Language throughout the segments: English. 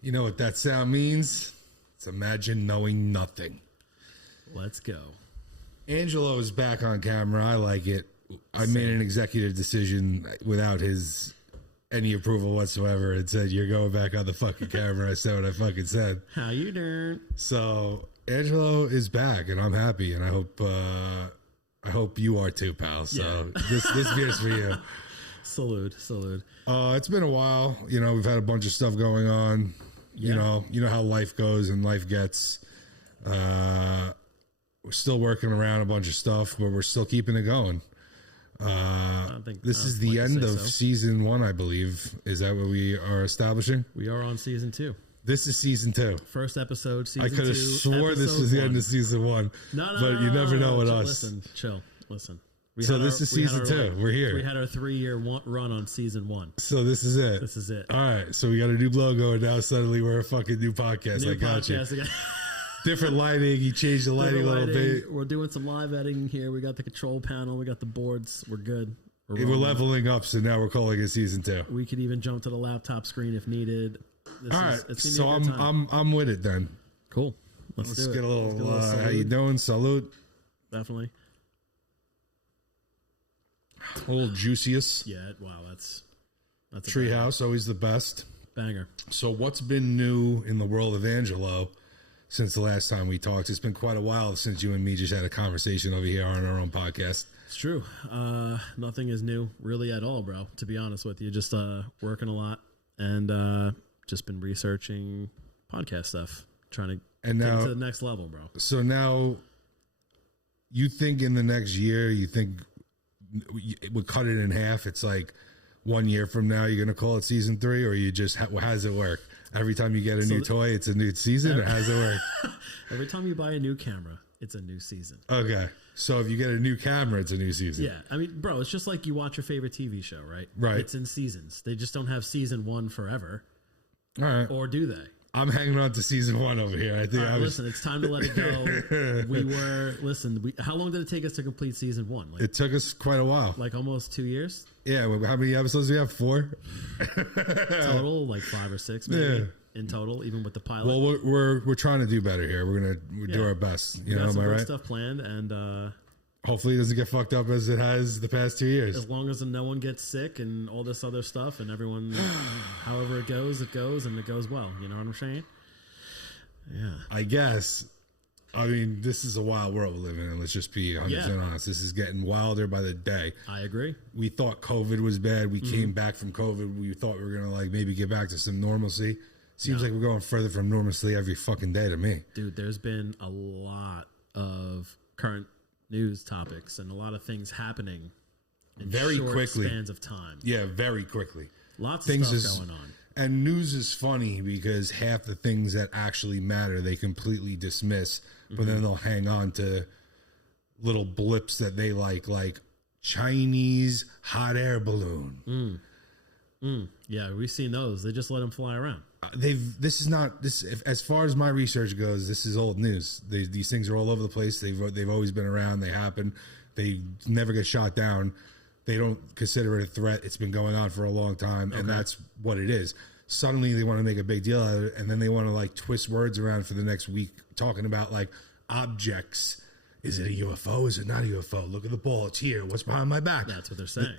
You know what that sound means? It's imagine knowing nothing. Let's go. Angelo is back on camera. I like it. I made an executive decision without his any approval whatsoever and said, you're going back on the fucking camera. I said what I fucking said. How you doing? So Angelo is back and I'm happy and I hope you are too, pal. So this beer's for you. Salute. It's been a while. You know, we've had a bunch of stuff going on. Yeah. You know how life goes and life gets. We're still working around a bunch of stuff, but we're still keeping it going. This is the end of season 1, I believe. Is that what we are establishing? We are on season 2. This is season 2. First episode, season 2. I could have swore this was the end of season 1. But you never know with us. Listen. This is season 2. We're here. We had our 3-year run on season 1. So this is it. All right. So we got a new logo, and now suddenly we're a fucking new podcast. I got you. Different lighting. You changed the lighting a little bit. We're doing some live editing here. We got the control panel. We got the boards. We're good. We're leveling up, so now we're calling it season 2. We could even jump to the laptop screen if needed. All right. So I'm with it then. Cool. Let's do it. Get a little how you doing? Salute. Definitely. Old Juicius. Yeah, wow, that's a Treehouse, always the best. Banger. So what's been new in the world of Angelo since the last time we talked? It's been quite a while since you and me just had a conversation over here on our own podcast. It's true. Nothing is new really at all, bro, to be honest with you. Just working a lot and just been researching podcast stuff, trying to get to the next level, bro. So now you think in the next year, you think we cut it in half? It's like 1 year from now, you're going to call it season 3, or you just, how does it work? Every time you get a new toy, it's a new season, or how does it work? Every time you buy a new camera, it's a new season. Okay. So if you get a new camera, it's a new season. Yeah. I mean, bro, it's just like you watch your favorite TV show, right? Right. It's in seasons. They just don't have season 1 forever. All right. Or do they? I'm hanging on to season 1 over here. I think listen, it's time to let it go. How long did it take us to complete season 1? It took us quite a while. Like almost 2 years? Yeah. How many episodes do we have? 4? Total, like 5 or 6 maybe. Yeah. In total, even with the pilot. Well, we're trying to do better here. We're gonna do our best. You know, am I right? Stuff planned, and hopefully it doesn't get fucked up as it has the past 2 years. As long as no one gets sick and all this other stuff, and everyone, however it goes, and it goes well. You know what I'm saying? Yeah. I guess. I mean, this is a wild world we live in, and let's just be 100% honest. This is getting wilder by the day. I agree. We thought COVID was bad. We came back from COVID. We thought we were gonna maybe get back to some normalcy. Seems like we're going further from normalcy every fucking day to me. Dude, there's been a lot of current news topics and a lot of things happening in very short quickly spans of time. Yeah, very quickly. Lots of stuff going on. And news is funny because half the things that actually matter, they completely dismiss, but then they'll hang on to little blips that they like Chinese hot air balloon. Yeah, we've seen those. They just let them fly around. As far as my research goes, this is old news. These things are all over the place. They've always been around. They happen. They never get shot down. They don't consider it a threat. It's been going on for a long time, and that's what it is. Suddenly they want to make a big deal out of it, and then they want to twist words around for the next week, talking about objects. Is it a UFO? Is it not a UFO? Look at the ball. It's here. What's behind my back? That's what they're saying.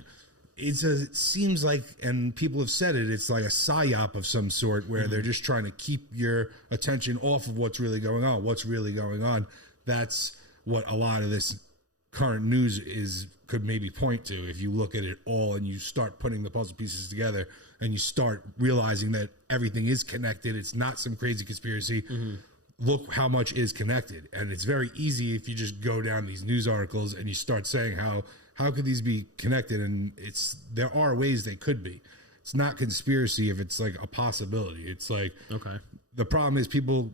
It seems like, and people have said it, it's like a psyop of some sort where they're just trying to keep your attention off of what's really going on. What's really going on? That's what a lot of this current news could maybe point to. If you look at it all and you start putting the puzzle pieces together and you start realizing that everything is connected, it's not some crazy conspiracy. Look how much is connected. And it's very easy if you just go down these news articles and you start saying how could these be connected? And there are ways they could be. It's not conspiracy if it's a possibility. It's okay. The problem is people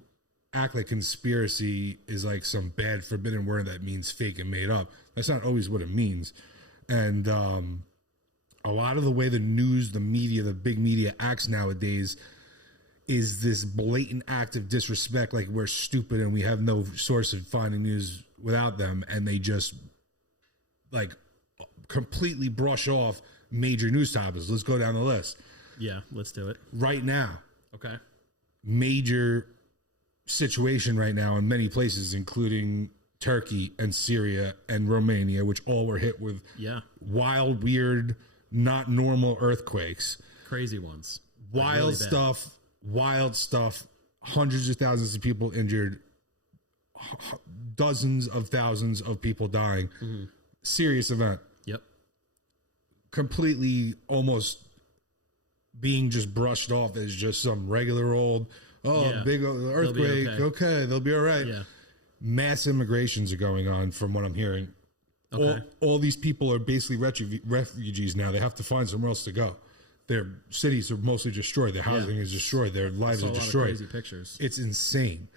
act like conspiracy is some bad forbidden word that means fake and made up. That's not always what it means. And a lot of the way the news, the media, the big media acts nowadays is this blatant act of disrespect. Like we're stupid and we have no source of finding news without them. And they just completely brush off major news topics. Let's go down the list. Yeah, let's do it. Right now. Okay. major situation right now in many places, including Turkey and Syria and Romania, which all were hit with wild, weird, not normal earthquakes. Crazy ones. Wild stuff. Hundreds of thousands of people injured. Dozens of thousands of people dying. Mm-hmm. Serious event. Yep. Completely almost being just brushed off as just some regular old, big earthquake. Okay, they'll be all right. Yeah. Mass immigrations are going on from what I'm hearing. Okay. All these people are basically refugees now. They have to find somewhere else to go. Their cities are mostly destroyed. Their housing is destroyed. Their lives are destroyed. Crazy pictures. It's insane.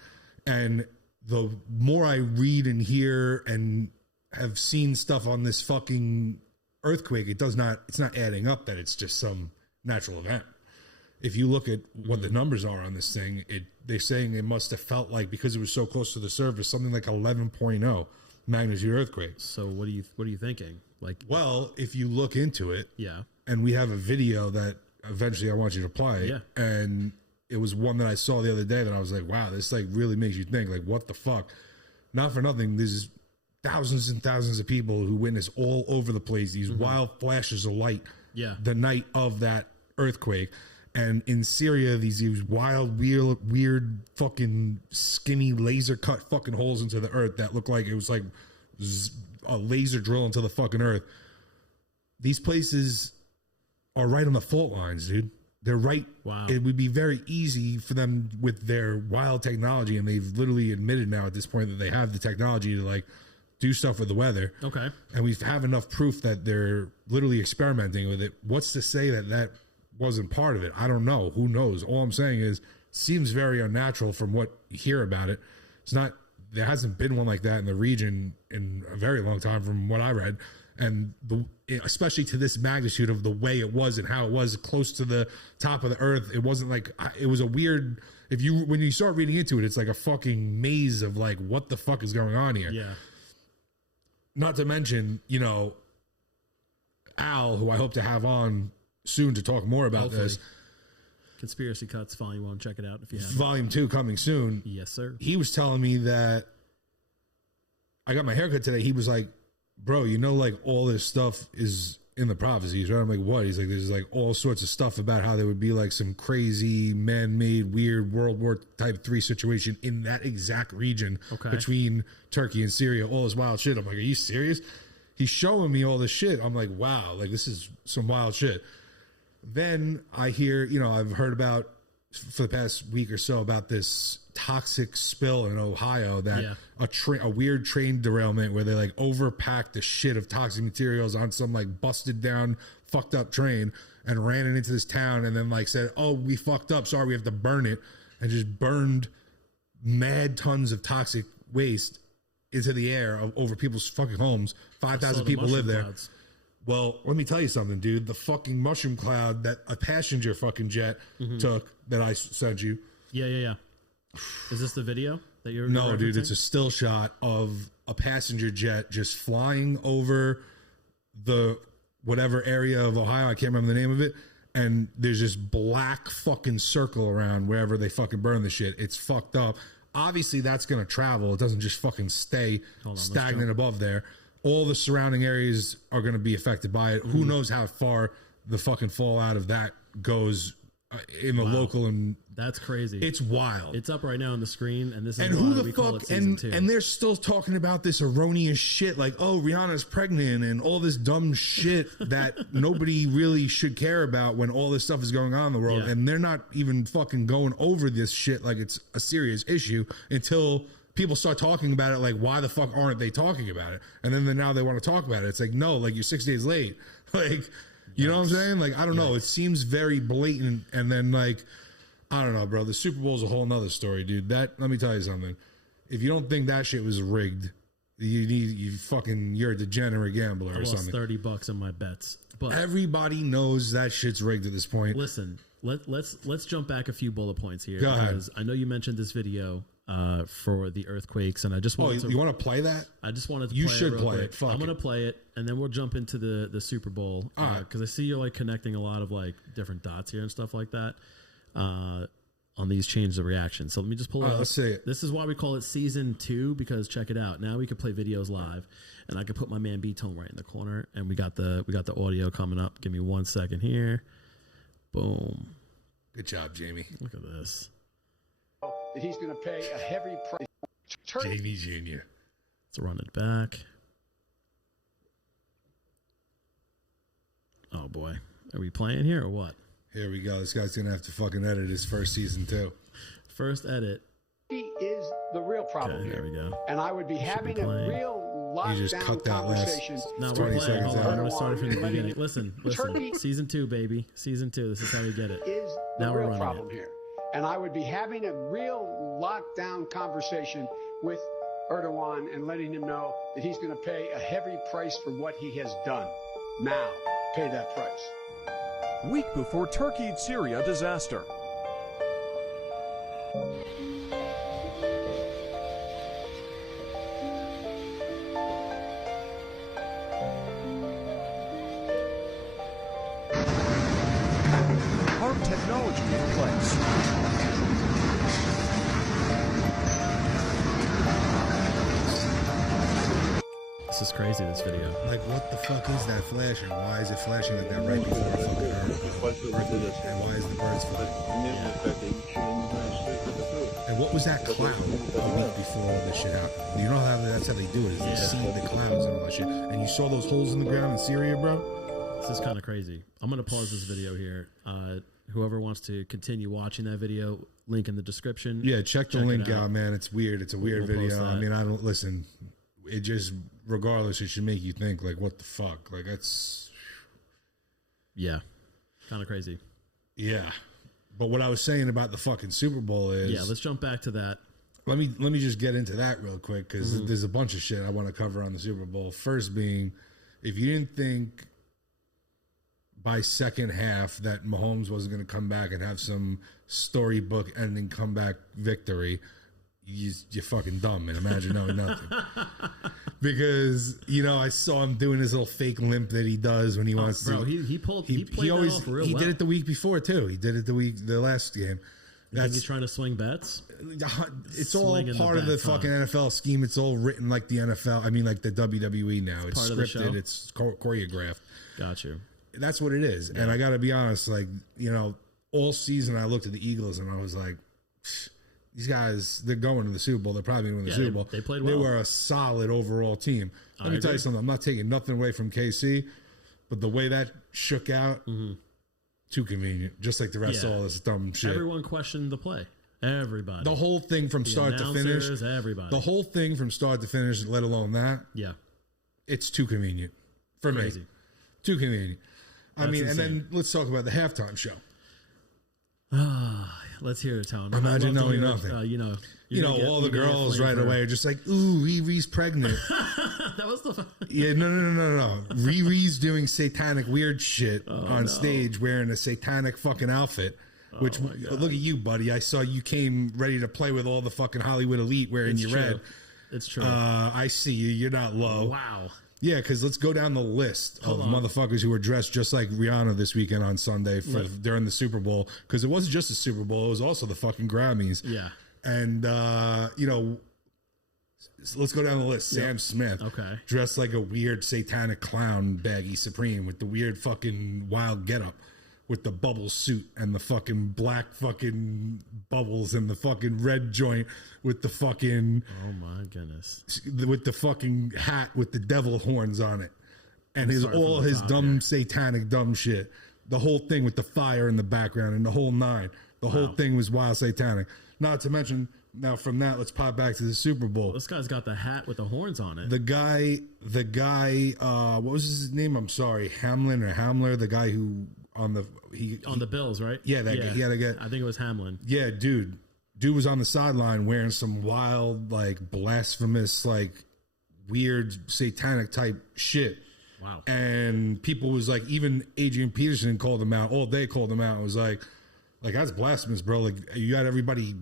And the more I read and hear and have seen stuff on this fucking earthquake, it's not adding up that it's just some natural event. If you look at what the numbers are on this thing, they're saying it must have felt like, because it was so close to the surface, something like 11.0 magnitude earthquake. So what are you thinking? Like, well, if you look into it, yeah, and we have a video that eventually I want you to play, and it was one that I saw the other day that I was like, wow, this like really makes you think, like, what the fuck? Not for nothing, there's thousands and thousands of people who witness all over the place these wild flashes of light the night of that earthquake. And in Syria, these wild, weird, fucking skinny laser cut fucking holes into the earth that look like it was like a laser drill into the fucking earth. These places are right on the fault lines, dude. They're right. Wow. It would be very easy for them with their wild technology, and they've literally admitted now at this point that they have the technology to like do stuff with the weather. Okay. And we have enough proof that they're literally experimenting with it. What's to say that wasn't part of it? I don't know. Who knows? All I'm saying is, seems very unnatural from what you hear about it. It's not, there hasn't been one like that in the region in a very long time from what I read. And especially to this magnitude of the way it was and how it was close to the top of the earth. It wasn't like, it was a weird, when you start reading into it, it's like a fucking maze of like, what the fuck is going on here? Yeah. Not to mention, Al, who I hope to have on soon to talk more about this. Conspiracy Cuts Volume 1. Check it out if you have. Volume 2 coming soon. Yes, sir. He was telling me that I got my haircut today. He was like, bro, like all this stuff is in the prophecies, right? I'm like, what? He's like, there's like all sorts of stuff about how there would be like some crazy man-made weird World War Type 3 situation in that exact region between Turkey and Syria, all this wild shit. I'm like, are you serious? He's showing me all this shit. I'm like, wow, like this is some wild shit. Then I hear, I've heard about for the past week or so about this toxic spill in Ohio that a weird train derailment where they like overpacked the shit of toxic materials on some like busted down fucked up train and ran it into this town and then like said, oh, we fucked up, sorry, we have to burn it, and just burned mad tons of toxic waste into the air over people's fucking homes. 5,000 people live there. Clouds. Well, let me tell you something, dude. The fucking mushroom cloud that a passenger fucking jet took that I sent you. Yeah. Is this the video that you're No, dude, it's a still shot of a passenger jet just flying over the whatever area of Ohio. I can't remember the name of it. And there's this black fucking circle around wherever they fucking burn the shit. It's fucked up. Obviously, that's going to travel. It doesn't just fucking stay stagnant above there. All the surrounding areas are going to be affected by it. Who knows how far the fucking fallout of that goes in the local, and that's crazy. It's wild. It's up right now on the screen, and this is who the fuck and they're still talking about this erroneous shit like, oh, Rihanna's pregnant and all this dumb shit that nobody really should care about when all this stuff is going on in the world, and they're not even fucking going over this shit like it's a serious issue until people start talking about it. Like, why the fuck aren't they talking about it? And then now they want to talk about it. It's like, no, like you're 6 days late. Like, you know what I'm saying? Like, I don't know. It seems very blatant. And then like, I don't know, bro. The Super Bowl is a whole nother story, dude. Let me tell you something. If you don't think that shit was rigged, you're a degenerate gambler or something. $30 on my bets. But everybody knows that shit's rigged at this point. Listen, let's jump back a few bullet points here. Go ahead. Because I know you mentioned this video for the earthquakes, and I just wanted you want to play that? I just wanted to. You play should it real play quick. it. Fuck I'm gonna play it, and then we'll jump into the Super Bowl because I see you're like connecting a lot of like different dots here and stuff like that. on these changes of reaction. So let me just pull it up. Let's say it. This is why we call it season 2, because check it out. Now we can play videos live, and I can put my man B-Tone right in the corner, and we got the audio coming up. Give me 1 second here. Boom. Good job, Jamie. Look at this. That he's going to pay a heavy price. Jamie Jr. Let's run it back. Oh boy, are we playing here or what? Here we go. This guy's gonna have to fucking edit his first season too. First edit. He is the real problem here. There we go. And I would be having a real lockdown conversation. No, we're playing. Hold on, I'm gonna start it from the beginning. Listen. Season 2, baby. Season 2. This is how we get it. Is the now real problem here. And I would be having a real lockdown conversation with Erdogan and letting him know that he's going to pay a heavy price for what he has done. Now, pay that price. Week before Turkey-Syria disaster. Hard technology in place. This is crazy, this video. Like, what the fuck is that flashing? Why is it flashing like that right before a fucking earth? And why is the birds flying? And what was that cloud a week before all this shit happened? You know how that's how they do it, is they see the clouds and all that shit. And you saw those holes in the ground in Syria, bro? This is kind of crazy. I'm going to pause this video here. Whoever wants to continue watching that video, link in the description. Yeah, check the link out, man. It's weird. It's a weird video. I mean, I don't listen. It just, regardless, it should make you think, like, what the fuck? Like, that's... Yeah. Kind of crazy. Yeah. But what I was saying about the fucking Super Bowl is... Yeah, let's jump back to that. Let me just get into that real quick, because there's a bunch of shit I want to cover on the Super Bowl. First being, if you didn't think by second half that Mahomes wasn't going to come back and have some storybook ending comeback victory... You're fucking dumb, and imagine knowing nothing. Because, you know, I saw him doing his little fake limp that he does when he wants to. Bro, he played that off real well. He did it the week before, too. He did it the last game. Think he's trying to swing bets? It's all part of the fucking NFL scheme. It's all written like the NFL. I mean, like the WWE now. It's scripted. It's choreographed. Got you. That's what it is. Yeah. And I got to be honest, like, you know, all season I looked at the Eagles and I was like, these guys, they're going to the Super Bowl. They're probably going to the Super Bowl. They played well. They were a solid overall team. Let me tell you something. I'm not taking nothing away from KC, but the way that shook out, too convenient. Just like the rest of all this dumb shit. Everyone questioned the play. Everybody. The whole thing from start to finish. Everybody. The whole thing from start to finish, let alone that. Yeah. It's too convenient for me. Too convenient. I mean, insane. And then let's talk about the halftime show. Let's hear it, Tone. Imagine knowing nothing. You know, all the girls right away are just like, ooh, Riri's pregnant. That was the... Yeah, no. Riri's doing satanic weird shit on stage wearing a satanic fucking outfit. Which, look at you, buddy. I saw you came ready to play with all the fucking Hollywood elite wearing your red. It's true. I see you. You're not low. Wow. Yeah, because let's go down the list of motherfuckers who were dressed just like Rihanna this weekend on Sunday during the Super Bowl. Because it wasn't just the Super Bowl; it was also the fucking Grammys. Yeah, and you know, let's go down the list. Sam Smith, dressed like a weird satanic clown, baggy Supreme with the weird fucking wild getup, with the bubble suit and the fucking black fucking bubbles and the fucking red joint with the fucking... Oh my goodness. With the fucking hat with the devil horns on it. And his dumb, satanic, dumb shit. The whole thing with the fire in the background and the whole nine. The whole thing was wild satanic. Not to mention, now from that, let's pop back to the Super Bowl. Well, this guy's got the hat with the horns on it. The guy, what was his name? I'm sorry. Hamler, the guy who... on the Bills, right? Yeah, that guy. He had to get. I think it was Hamlin. Yeah, dude was on the sideline wearing some wild, like blasphemous, like weird satanic type shit. Wow. And people was like, even Adrian Peterson called him out. All day called him out. It was like that's blasphemous, bro. Like you got everybody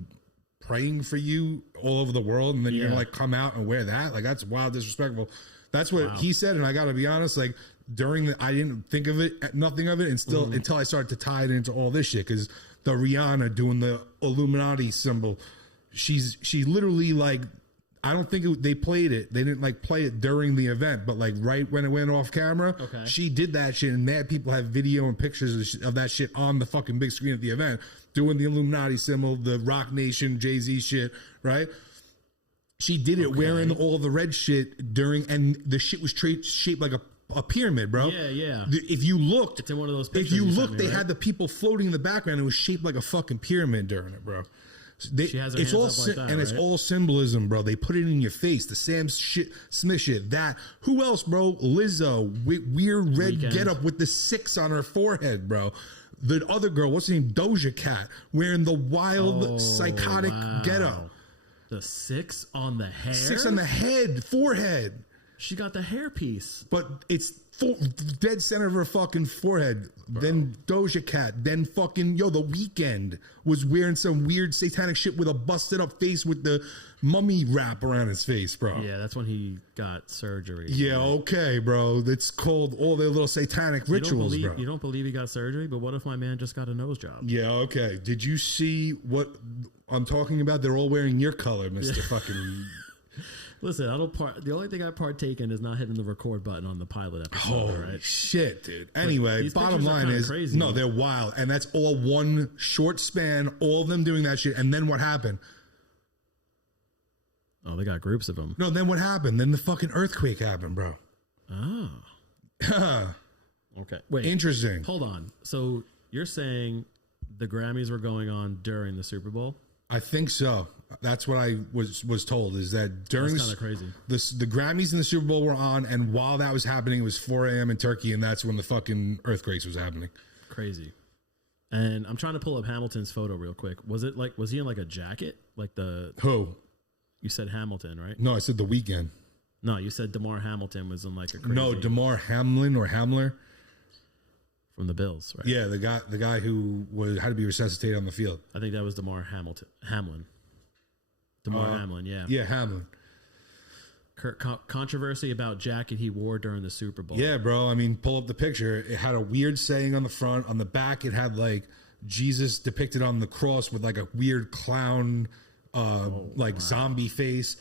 praying for you all over the world, and then you're gonna like come out and wear that. Like that's wild, disrespectful. That's what he said, and I got to be honest, like. I didn't think of it, nothing of it, and still until I started to tie it into all this shit, because the Rihanna doing the Illuminati symbol, she literally like, I don't think they played it. They didn't like play it during the event, but like right when it went off camera, she did that shit, and mad people have video and pictures of that shit on the fucking big screen at the event, doing the Illuminati symbol, the Rock Nation, Jay-Z shit, right? She did it wearing all the red shit during, and the shit was shaped like a pyramid, bro. Yeah. If you looked, it's in one of those pictures. If you looked, they had the people floating in the background. It was shaped like a fucking pyramid during it, bro. She has her hands up like that, and it's all symbolism, bro. They put it in your face. The Sam Smith shit. That. Who else, bro? Lizzo. Weird red getup with the 6 on her forehead, bro. The other girl, what's her name? Doja Cat, wearing the wild, psychotic getup. The 6 on the hair? 6 on the head, forehead. She got the hairpiece. But it's dead center of her fucking forehead. Bro. Then Doja Cat. Then fucking, The Weeknd was wearing some weird satanic shit with a busted up face with the mummy wrap around his face, bro. Yeah, that's when he got surgery. Yeah, okay, bro. It's called all their little satanic rituals, bro. You don't believe he got surgery, but what if my man just got a nose job? Yeah, okay. Did you see what I'm talking about? They're all wearing your color, Mr. fucking... Listen, the only thing I partake in is not hitting the record button on the pilot episode. Oh, right? Shit, dude. Anyway, bottom line is, crazy. No, they're wild. And that's all one short span, all of them doing that shit. And then what happened? Oh, they got groups of them. No, then what happened? Then the fucking earthquake happened, bro. Oh. Okay. Wait. Interesting. Hold on. So you're saying the Grammys were going on during the Super Bowl? I think so. That's what I was told, is that during that's kind of crazy. The Grammys and the Super Bowl were on, and while that was happening, it was 4 a.m. in Turkey, and that's when the fucking earthquakes was happening. Crazy. And I'm trying to pull up Hamilton's photo real quick. Was he in like a jacket? Like the... Who? You said Hamilton, right? No, I said The Weeknd. No, you said DeMar Hamilton was in like a crazy... No, DeMar Hamlin or Hamler. From the Bills, right? Yeah, the guy who had to be resuscitated on the field. I think that was DeMar Hamlin. DeMar Hamlin, yeah. Yeah, Hamlin. Controversy about jacket he wore during the Super Bowl. Yeah, bro. I mean, pull up the picture. It had a weird saying on the front. On the back, it had like Jesus depicted on the cross with like a weird clown, zombie face.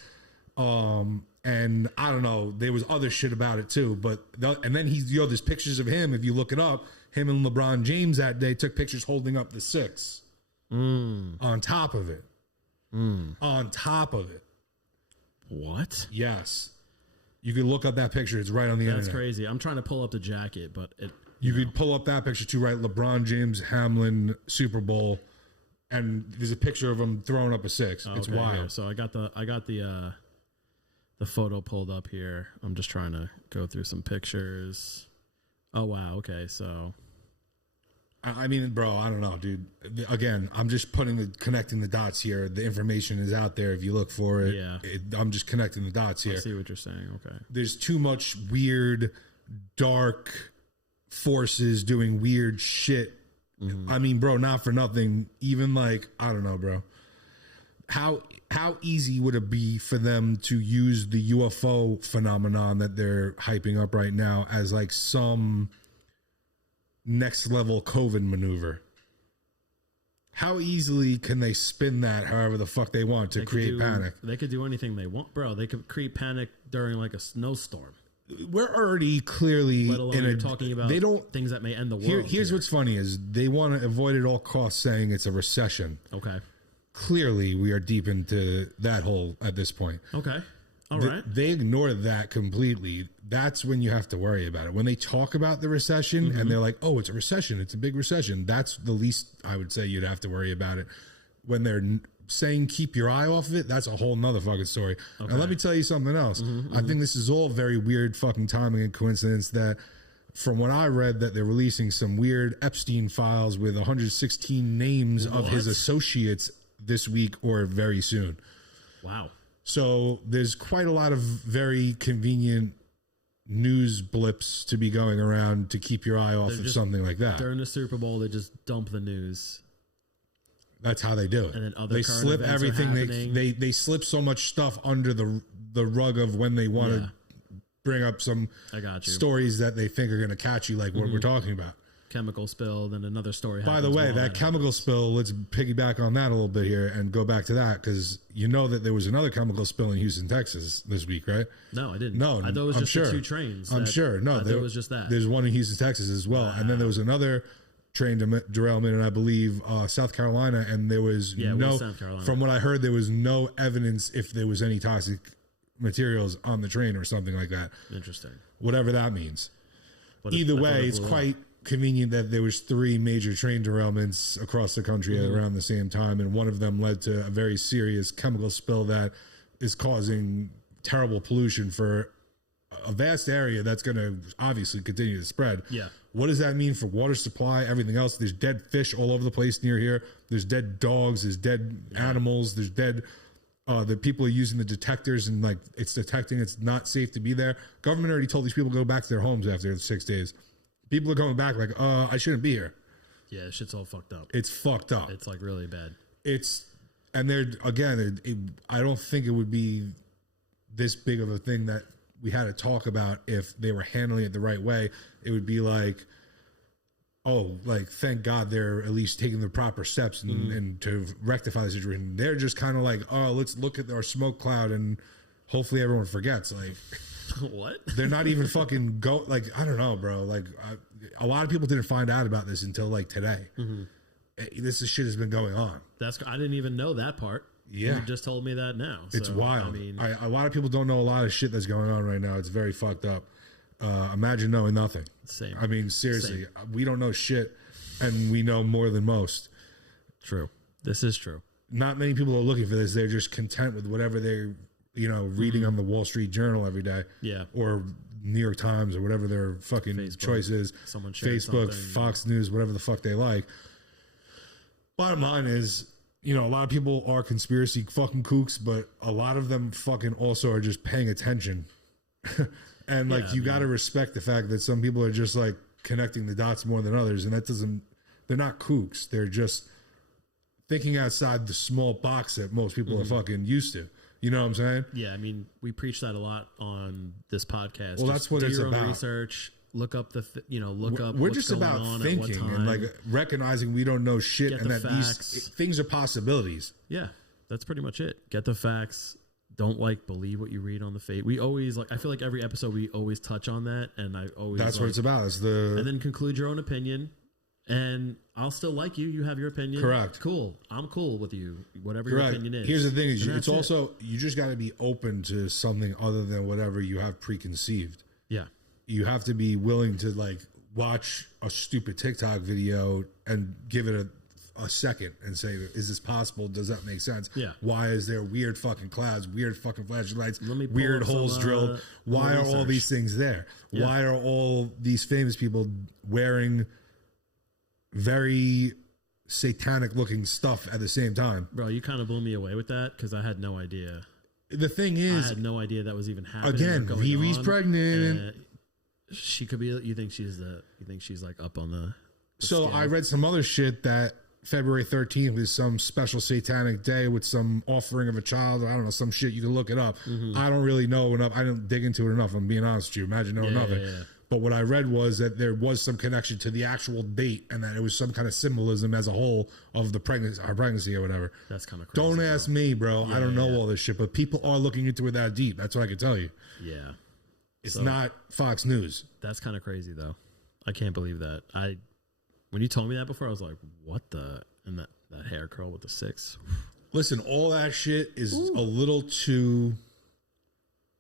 And I don't know. There was other shit about it too. But and then there's pictures of him. If you look it up, him and LeBron James that day took pictures holding up the 6 on top of it. On top of it. What? Yes. You can look up that picture. It's right on the internet. That's crazy. I'm trying to pull up the jacket, but you could pull up that picture too, right? LeBron James, Hamlin, Super Bowl, and there's a picture of him throwing up a 6. It's wild. Here. So I got the photo pulled up here. I'm just trying to go through some pictures. Oh wow. Okay, so. I mean, bro, I don't know, dude. Again, I'm just connecting the dots here. The information is out there if you look for it. Yeah. I'm just connecting the dots here. I see what you're saying. Okay. There's too much weird, dark forces doing weird shit. Mm-hmm. I mean, bro, not for nothing. Even like, I don't know, bro. How easy would it be for them to use the UFO phenomenon that they're hyping up right now as like some next level COVID maneuver? How easily can they spin that however the fuck they want to create panic? They could do anything they want, bro. They could create panic during like a snowstorm. We're already clearly let alone you're talking about things that may end the world. Here's what's funny is they want to avoid at all costs saying it's a recession. Okay. Clearly, we are deep into that hole at this point. Okay. All right. They ignore that completely. That's when you have to worry about it. When they talk about the recession and they're like, oh, it's a recession. It's a big recession. That's the least I would say you'd have to worry about it. When they're saying keep your eye off of it, that's a whole nother fucking story. Okay. Now, let me tell you something else. I think this is all very weird fucking timing and coincidence that from what I read that they're releasing some weird Epstein files with 116 names of his associates this week or very soon. Wow. So there's quite a lot of very convenient news blips to be going around to keep your eye off of something like that. During the Super Bowl, they just dump the news. That's how they do it. And then other they slip everything. They slip so much stuff under the rug of when they want to bring up some stories that they think are going to catch you, like what we're talking about. Chemical spill, then another story. By the way, that chemical spill, let's piggyback on that a little bit here and go back to that, because you know that there was another chemical spill in Houston, Texas this week, right? No, I didn't. No, I thought it was just the 2 trains. I'm sure. No, there was just that. There's one in Houston, Texas as well. And then there was another train derailment in, I believe, South Carolina, and there was South Carolina. From what I heard, there was no evidence if there was any toxic materials on the train or something like that. Interesting. Whatever that means. Either way, it's quite convenient that there was 3 major train derailments across the country around the same time, and one of them led to a very serious chemical spill that is causing terrible pollution for a vast area that's going to obviously continue to spread. Yeah. What does that mean for water supply, everything else? There's dead fish all over the place near here. There's dead dogs. There's dead animals. There's dead... the people are using the detectors, and like it's detecting it's not safe to be there. Government already told these people to go back to their homes after 6 days. People are going back like, I shouldn't be here. Yeah, shit's all fucked up. It's fucked up. It's like really bad. And they're, again, I don't think it would be this big of a thing that we had to talk about if they were handling it the right way. It would be like, thank God they're at least taking the proper steps and to rectify the situation. They're just kind of like, let's look at our smoke cloud and hopefully everyone forgets. Like, what? They're not even fucking I don't know, bro. Like, a lot of people didn't find out about this until like today. This shit has been going on. I didn't even know that part. Yeah. You just told me that now. It's wild. I mean, a lot of people don't know a lot of shit that's going on right now. It's very fucked up. Imagine knowing nothing. Same. I mean, seriously, we don't know shit, and we know more than most. True. This is true. Not many people are looking for this. They're just content with whatever they're, reading on the Wall Street Journal every day. Yeah. Or New York Times or whatever their fucking choice is. Someone Facebook, Fox News, whatever the fuck they like. Bottom line is, a lot of people are conspiracy fucking kooks, but a lot of them fucking also are just paying attention. And you got to respect the fact that some people are just like connecting the dots more than others. And they're not kooks. They're just thinking outside the small box that most people are fucking used to. You know what I'm saying? Yeah. I mean, we preach that a lot on this podcast. Well, that's what it's about. Research, look up we're just about thinking and recognizing we don't know shit and that these things are possibilities. Yeah. That's pretty much it. Get the facts. Don't believe what you read on the face. We always I feel like every episode we always touch on that, and I always that's what it's about. And then conclude your own opinion, and I'll still like you. You have your opinion. Correct. Cool. I'm cool with you. Whatever your opinion is. Here's the thing: it's also you just got to be open to something other than whatever you have preconceived. Yeah. You have to be willing to watch a stupid TikTok video and give it a second and say, is this possible? Does that make sense? Yeah. Why is there weird fucking clouds, weird fucking flashing lights, weird holes drilled? Why are all these things there? Yeah. Why are all these famous people wearing very satanic looking stuff at the same time? Bro, you kind of blew me away with that because I had no idea. The thing is, I had no idea that was even happening. Again, Vivi's pregnant. She could be. You think she's up on the so scale? I read some other shit that February 13th is some special satanic day with some offering of a child. I don't know, some shit. You can look it up. I don't really know enough. I didn't dig into it enough. I'm being honest with you. Imagine knowing nothing. Yeah. But what I read was that there was some connection to the actual date and that it was some kind of symbolism as a whole of the pregnancy or whatever. That's kind of crazy. Don't ask me, bro. I don't know all this shit, but people are looking into it that deep. That's what I can tell you. Yeah. It's not Fox News. That's kind of crazy, though. I can't believe that. When you told me that before, I was like, what the... And that hair curl with the 6. Listen, all that shit is a little too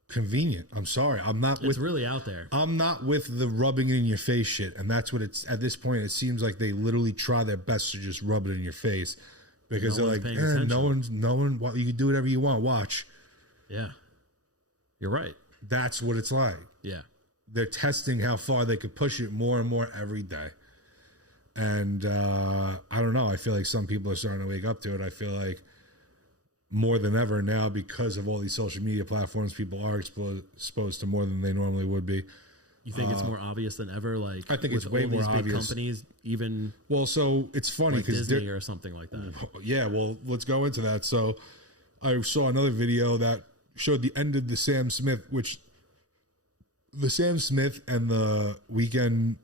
convenient. I'm sorry. It's really out there. I'm not with the rubbing it in your face shit. And that's what it's... At this point, it seems like they literally try their best to just rub it in your face. Because they're like, no one... You can do whatever you want. Watch. Yeah. You're right. That's what it's like. Yeah. They're testing how far they could push it more and more every day. And I don't know. I feel like some people are starting to wake up to it. I feel like more than ever now, because of all these social media platforms, people are exposed to more than they normally would be. You think it's more obvious than ever? I think it's way more obvious. Big companies, even so it's funny because Disney or something like that. Yeah, well, let's go into that. So I saw another video that showed the end of the Sam Smith, which the Sam Smith and the Weeknd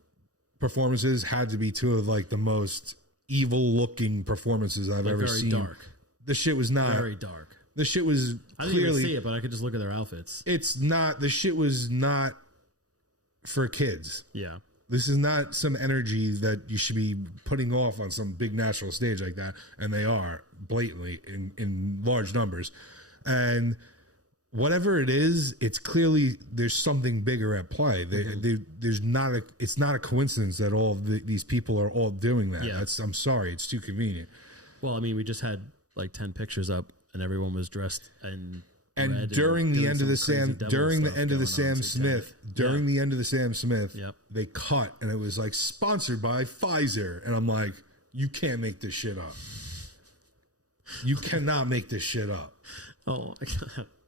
performances had to be two of like the most evil looking performances I've ever very seen. Dark. The shit was not very dark. The shit was I didn't even see it, but I could just look at their outfits. It's not. The shit was not for kids. Yeah. This is not some energy that you should be putting off on some big national stage like that, and they are blatantly in large numbers. And whatever it is, it's clearly there's something bigger at play. There's not a. It's not a coincidence that all of these people are all doing that. Yeah. I'm sorry, it's too convenient. Well, I mean, we just had like 10 pictures up, and everyone was dressed in. And during the end of the Sam Smith, yep. they cut, and it was like sponsored by Pfizer, and I'm like, you can't make this shit up. You cannot make this shit up. Oh,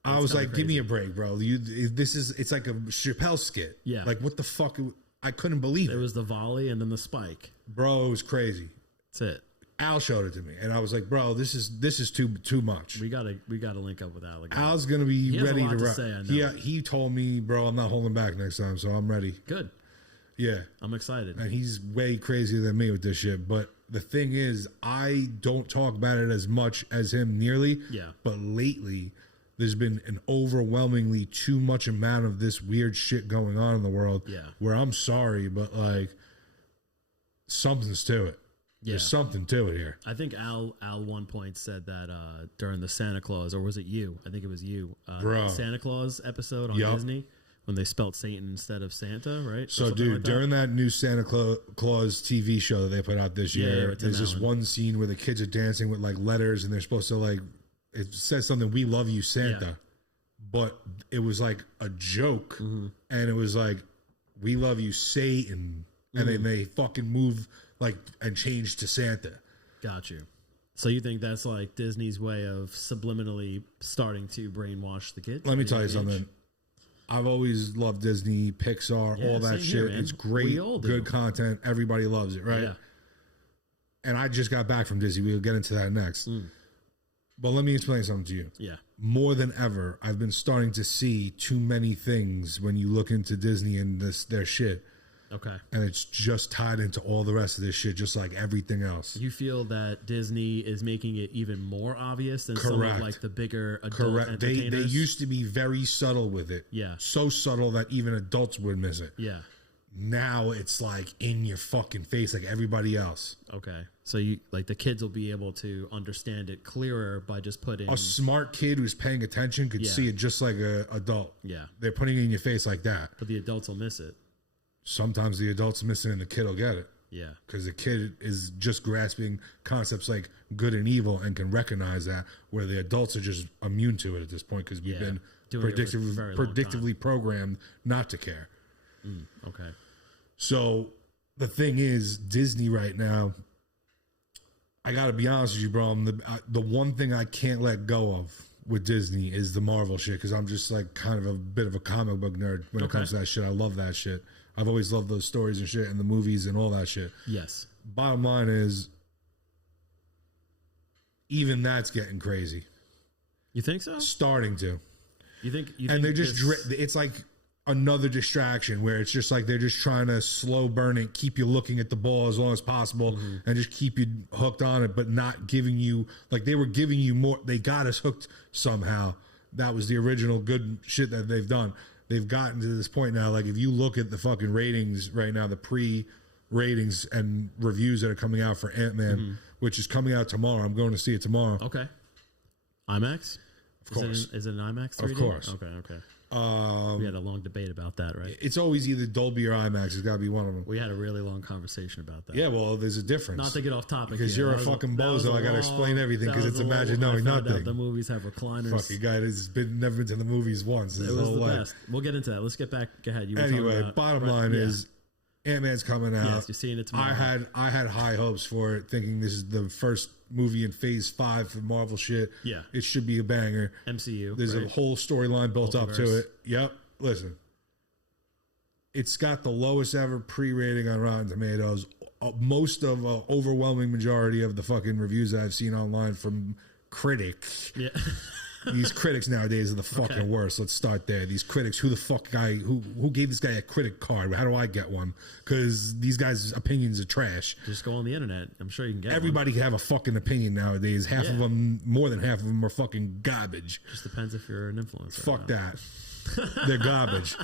I was like, give me a break, bro. It's like a Chappelle skit. Yeah. Like, what the fuck? I couldn't believe it. It was the volley and then the spike. Bro, it was crazy. That's it. Al showed it to me, and I was like, "Bro, this is too much." We gotta link up with Al again. Al's gonna be ready to say, I know. He told me, "Bro, I'm not holding back next time, so I'm ready." Good. Yeah, I'm excited. And he's way crazier than me with this shit. But the thing is, I don't talk about it as much as him nearly. Yeah. But lately, there's been an overwhelmingly too much amount of this weird shit going on in the world. Yeah. Where I'm sorry, but like something's to it. There's something to it here. I think Al one point said that during the Santa Claus, or was it you? I think it was you. Bro. Santa Claus episode on Disney when they spelled Satan instead of Santa, right? So, dude, during that new Santa Claus TV show that they put out this year, there's this one scene where the kids are dancing with like letters, and they're supposed to like, it says something, "We love you, Santa." Yeah. But it was like a joke, and it was like, "We love you, Satan." And then they fucking move like and change to Santa. Got you. So you think that's like Disney's way of subliminally starting to brainwash the kids? Let me tell you something. I've always loved Disney, Pixar, all that shit. Here, it's great, good content. Everybody loves it, right? Yeah. And I just got back from Disney. We'll get into that next. But let me explain something to you. Yeah. More than ever, I've been starting to see too many things when you look into Disney and their shit. Okay. And it's just tied into all the rest of this shit, just like everything else. You feel that Disney is making it even more obvious than some of like the bigger adult entertainers? They used to be very subtle with it. Yeah. So subtle that even adults would miss it. Yeah. Now it's like in your fucking face like everybody else. Okay. So you like the kids will be able to understand it clearer by just putting a smart kid who's paying attention could see it just like an adult. Yeah. They're putting it in your face like that. But the adults will miss it. Sometimes the adult's missing and the kid will get it. Yeah. Because the kid is just grasping concepts like good and evil and can recognize that, where the adults are just immune to it at this point because we've been predictively programmed not to care. Okay. So the thing is, Disney right now, I got to be honest with you, bro. The one thing I can't let go of with Disney is the Marvel shit because I'm just like kind of a bit of a comic book nerd when it comes to that shit. I love that shit. I've always loved those stories and shit and the movies and all that shit. Yes. Bottom line is, even that's getting crazy. You think so? Starting to. You think they're just, it's like another distraction where it's just like they're just trying to slow burn it, keep you looking at the ball as long as possible and just keep you hooked on it, but not giving you, like they were giving you more. They got us hooked somehow. That was the original good shit that they've done. They've gotten to this point now. Like if you look at the fucking ratings right now, the pre-ratings and reviews that are coming out for Ant-Man, which is coming out tomorrow. I'm going to see it tomorrow. Okay. IMAX? Of course. Is it an IMAX 3D? Of course. Okay. We had a long debate about that, right? It's always either Dolby or IMAX. It's got to be one of them. We had a really long conversation about that. Yeah, well, there's a difference. Not to get off topic. Because you're a fucking bozo. I got to explain everything because it's Imagine Knowing Nothing. The movies have recliners. Fucking guy has never been to the movies once. It was the best. We'll get into that. Let's get back. Go ahead. Anyway, bottom line is Ant-Man's coming out. Yes, you're seeing it tomorrow. I had high hopes for it, thinking this is the first movie in Phase 5 for Marvel shit. Yeah. It should be a banger. MCU. There's a whole storyline built up to it. Yep. Listen. It's got the lowest ever pre-rating on Rotten Tomatoes. Most of overwhelming majority of the fucking reviews that I've seen online from critics These critics nowadays are the fucking worst. Let's start there. These critics, who gave this guy a critic card? How do I get one? Because these guys' opinions are trash. Just go on the internet. I'm sure you can get Everybody can have a fucking opinion nowadays. Half of them, more than half of them, are fucking garbage. Just depends if you're an influencer. Fuck that. They're garbage.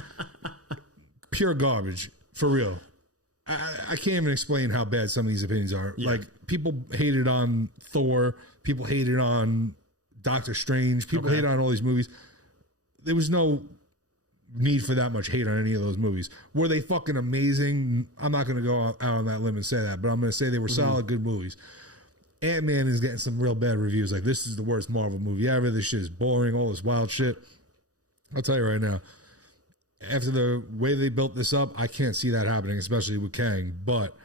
Pure garbage. For real. I can't even explain how bad some of these opinions are. Yeah. Like, people hated on Thor. People hated on Doctor Strange. People hated on all these movies. There was no need for that much hate on any of those movies. Were they fucking amazing? I'm not going to go out on that limb and say that, but I'm going to say they were solid, good movies. Ant-Man is getting some real bad reviews. Like, this is the worst Marvel movie ever. This shit is boring. All this wild shit. I'll tell you right now, after the way they built this up, I can't see that happening, especially with Kang. But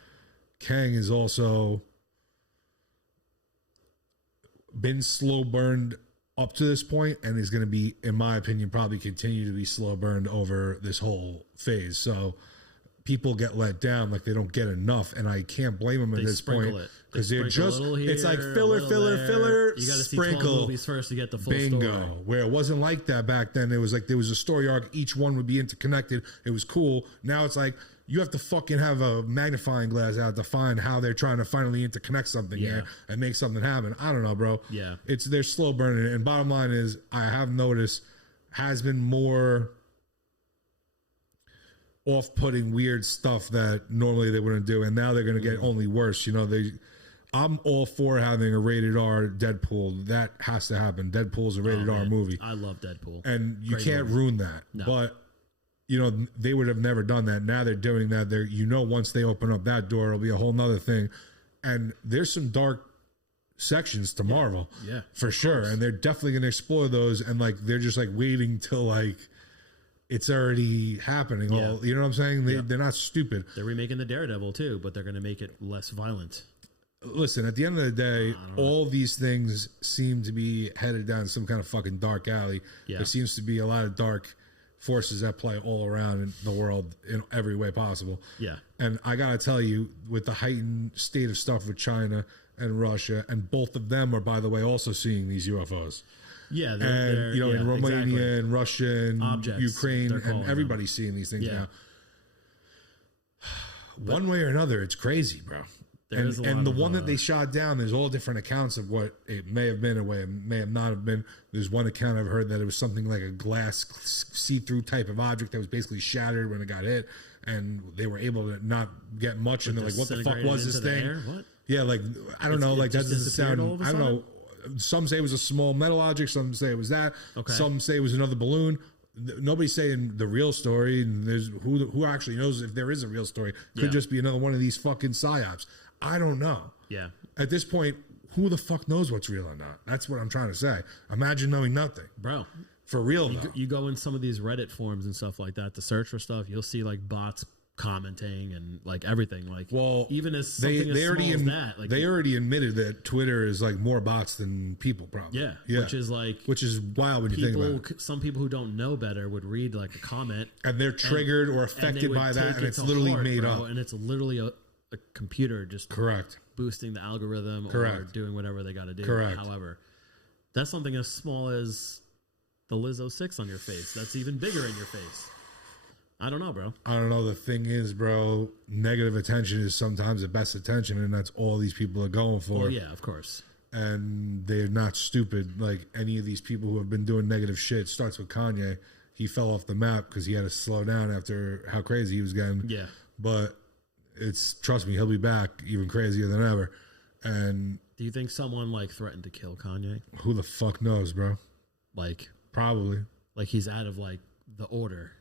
Kang is also been slow burned up to this point, and is going to be, in my opinion, probably continue to be slow burned over this whole phase. So people get let down, like they don't get enough, and I can't blame them at this point because they're just, it's like filler. You got to see 12 movies first to get the full story. Where it wasn't like that back then. It was like there was a story arc, each one would be interconnected. It was cool. Now it's like you have to fucking have a magnifying glass out to find how they're trying to finally interconnect something here and make something happen. I don't know, bro. Yeah, they're slow burning. And bottom line is, I have noticed has been more off-putting weird stuff that normally they wouldn't do, and now they're going to get only worse. You know, I'm all for having a rated R Deadpool. That has to happen. Deadpool's a rated R movie. I love Deadpool, and you can't ruin that. No. But you know, they would have never done that. Now they're doing that. Once they open up that door, it'll be a whole nother thing. And there's some dark sections to Marvel, for sure, and they're definitely going to explore those. And like, they're just like waiting till like it's already happening. All, you know what I'm saying? They're not stupid. They're remaking the Daredevil too, but they're going to make it less violent. Listen, at the end of the day, all these things seem to be headed down some kind of fucking dark alley. There seems to be a lot of dark forces at play all around in the world in every way possible. Yeah. And I got to tell you, with the heightened state of stuff with China and Russia, and both of them are, by the way, also seeing these UFOs. Yeah, and you know, in Romania and Russia and objects, Ukraine, and everybody's seeing these things now. One way or another, it's crazy, bro. And the one that they shot down, there's all different accounts of what it may have been, or what it may have not have been. There's one account I've heard that it was something like a glass see-through type of object that was basically shattered when it got hit, and they were able to not get much. And they're like, "What the fuck was this thing?" What? Yeah, like I don't know, like that doesn't sound. I don't know. Some say it was a small metal object. Some say it was that. Okay. Some say it was another balloon. Nobody's saying the real story. And there's who actually knows if there is a real story. Could just be another one of these fucking psyops. I don't know. Yeah. At this point, who the fuck knows what's real or not? That's what I'm trying to say. Imagine knowing nothing, bro. For real, you go in some of these Reddit forums and stuff like that to search for stuff. You'll see like bots commenting and like everything. Like, well, even as something as small as that, like they already admitted that Twitter is like more bots than people, probably. Yeah. Which is wild when you think about it. Some people who don't know better would read like a comment, and they're triggered or affected by that, and it's literally made up, and it's literally a computer just boosting the algorithm or doing whatever they got to do. However, that's something as small as the Lizzo 6 on your face. That's even bigger in your face. I don't know, bro. I don't know. The thing is, bro, negative attention is sometimes the best attention, and that's all these people are going for. Well, yeah, of course. And they're not stupid. Like any of these people who have been doing negative shit. Starts with Kanye. He fell off the map because he had to slow down after how crazy he was getting. Yeah. But trust me, he'll be back even crazier than ever. And do you think someone like threatened to kill Kanye? Who the fuck knows, bro? Like probably. Like he's out of like the order.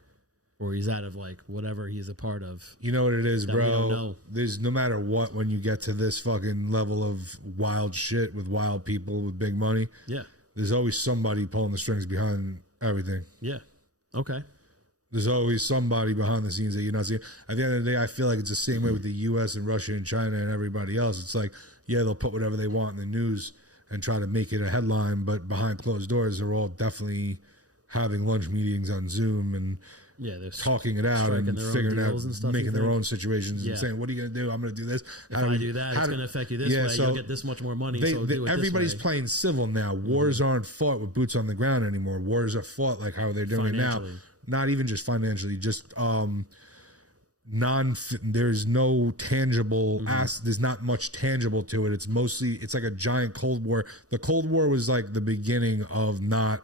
Or he's out of like whatever he's a part of. You know what it is, bro? We don't know. There's no matter what, when you get to this fucking level of wild shit with wild people with big money. Yeah. There's always somebody pulling the strings behind everything. Yeah. Okay. There's always somebody behind the scenes that you're not seeing. At the end of the day, I feel like it's the same way with the U.S. and Russia and China and everybody else. It's like, yeah, they'll put whatever they want in the news and try to make it a headline, but behind closed doors, they're all definitely having lunch meetings on Zoom and talking it out and figuring out, and making their own situations and saying, what are you going to do? I'm going to do this. If I do that, it's going to affect you this way. So you'll get this much more money. So do it everybody's this way. Playing civil now. Wars aren't fought with boots on the ground anymore. Wars are fought like how they're doing now. Not even just financially, just there's no tangible there's not much tangible to it. It's mostly, it's like a giant Cold War. The Cold War was like the beginning of not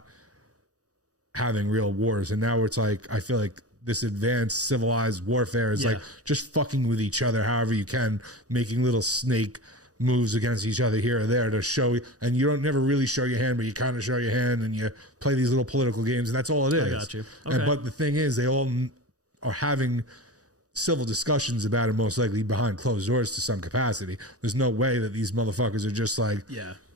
having real wars, and now it's like, I feel like this advanced civilized warfare is like just fucking with each other however you can, making little snake moves against each other here or there to show, and you don't never really show your hand, but you kind of show your hand, and you play these little political games, and that's all it is. I got you. Okay. But the thing is, they all are having civil discussions about it, most likely behind closed doors to some capacity. There's no way that these motherfuckers are just like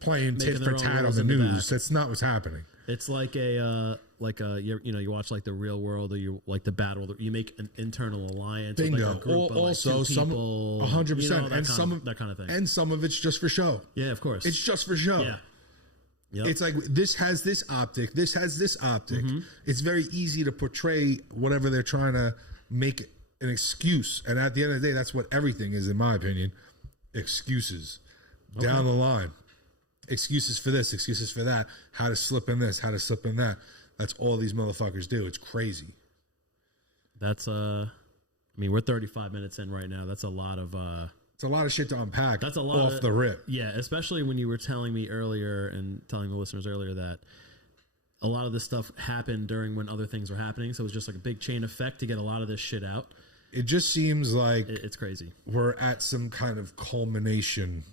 playing tit for tat on the news. That's not what's happening. It's like you watch like The Real World, or you like The Bad World. You make an internal alliance. Bingo. With like a group of also, like some 100%, and some that kind of thing. And some of it's just for show. Yeah, of course. It's just for show. Yeah. Yep. It's like, this has this optic. This has this optic. It's very easy to portray whatever they're trying to make an excuse. And at the end of the day, that's what everything is, in my opinion. Excuses. Down the line. Excuses for this, excuses for that, how to slip in this, how to slip in that. That's all these motherfuckers do. It's crazy. That's I mean, we're 35 minutes in right now. That's a lot of it's a lot of shit to unpack. That's a lot off the rip. Yeah, especially when you were telling me earlier and telling the listeners earlier that a lot of this stuff happened during when other things were happening. So it was just like a big chain effect to get a lot of this shit out. It just seems like it's crazy. We're at some kind of culmination,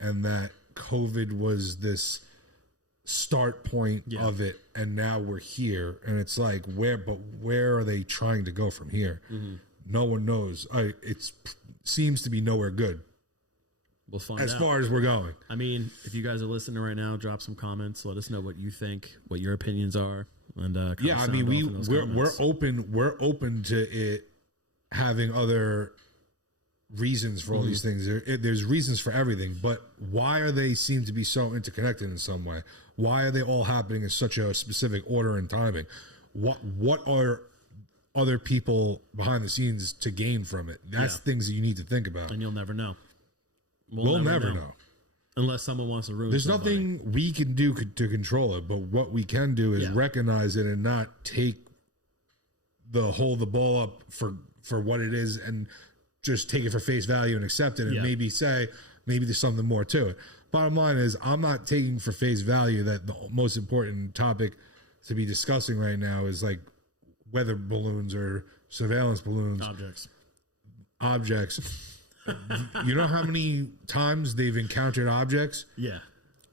and that COVID was this start point of it, and now we're here, and it's like, where are they trying to go from here? No one knows. It seems to be nowhere good. We'll find as out. far as we're going. I mean, if you guys are listening right now, drop some comments. Let us know what you think, what your opinions are, and I mean, we're open to it having other reasons for all these things. There's reasons for everything, but why are they seem to be so interconnected in some way? Why are they all happening in such a specific order and timing? What are other people behind the scenes to gain from it? That's things that you need to think about, and you'll never know. We'll never know unless someone wants to ruin. There's somebody. nothing we can do to control it, but what we can do is recognize it and not take hold the ball up for what it is and just take it for face value and accept it, and maybe say, maybe there's something more to it. Bottom line is, I'm not taking for face value that the most important topic to be discussing right now is like weather balloons or surveillance balloons. Objects. You know how many times they've encountered objects? Yeah.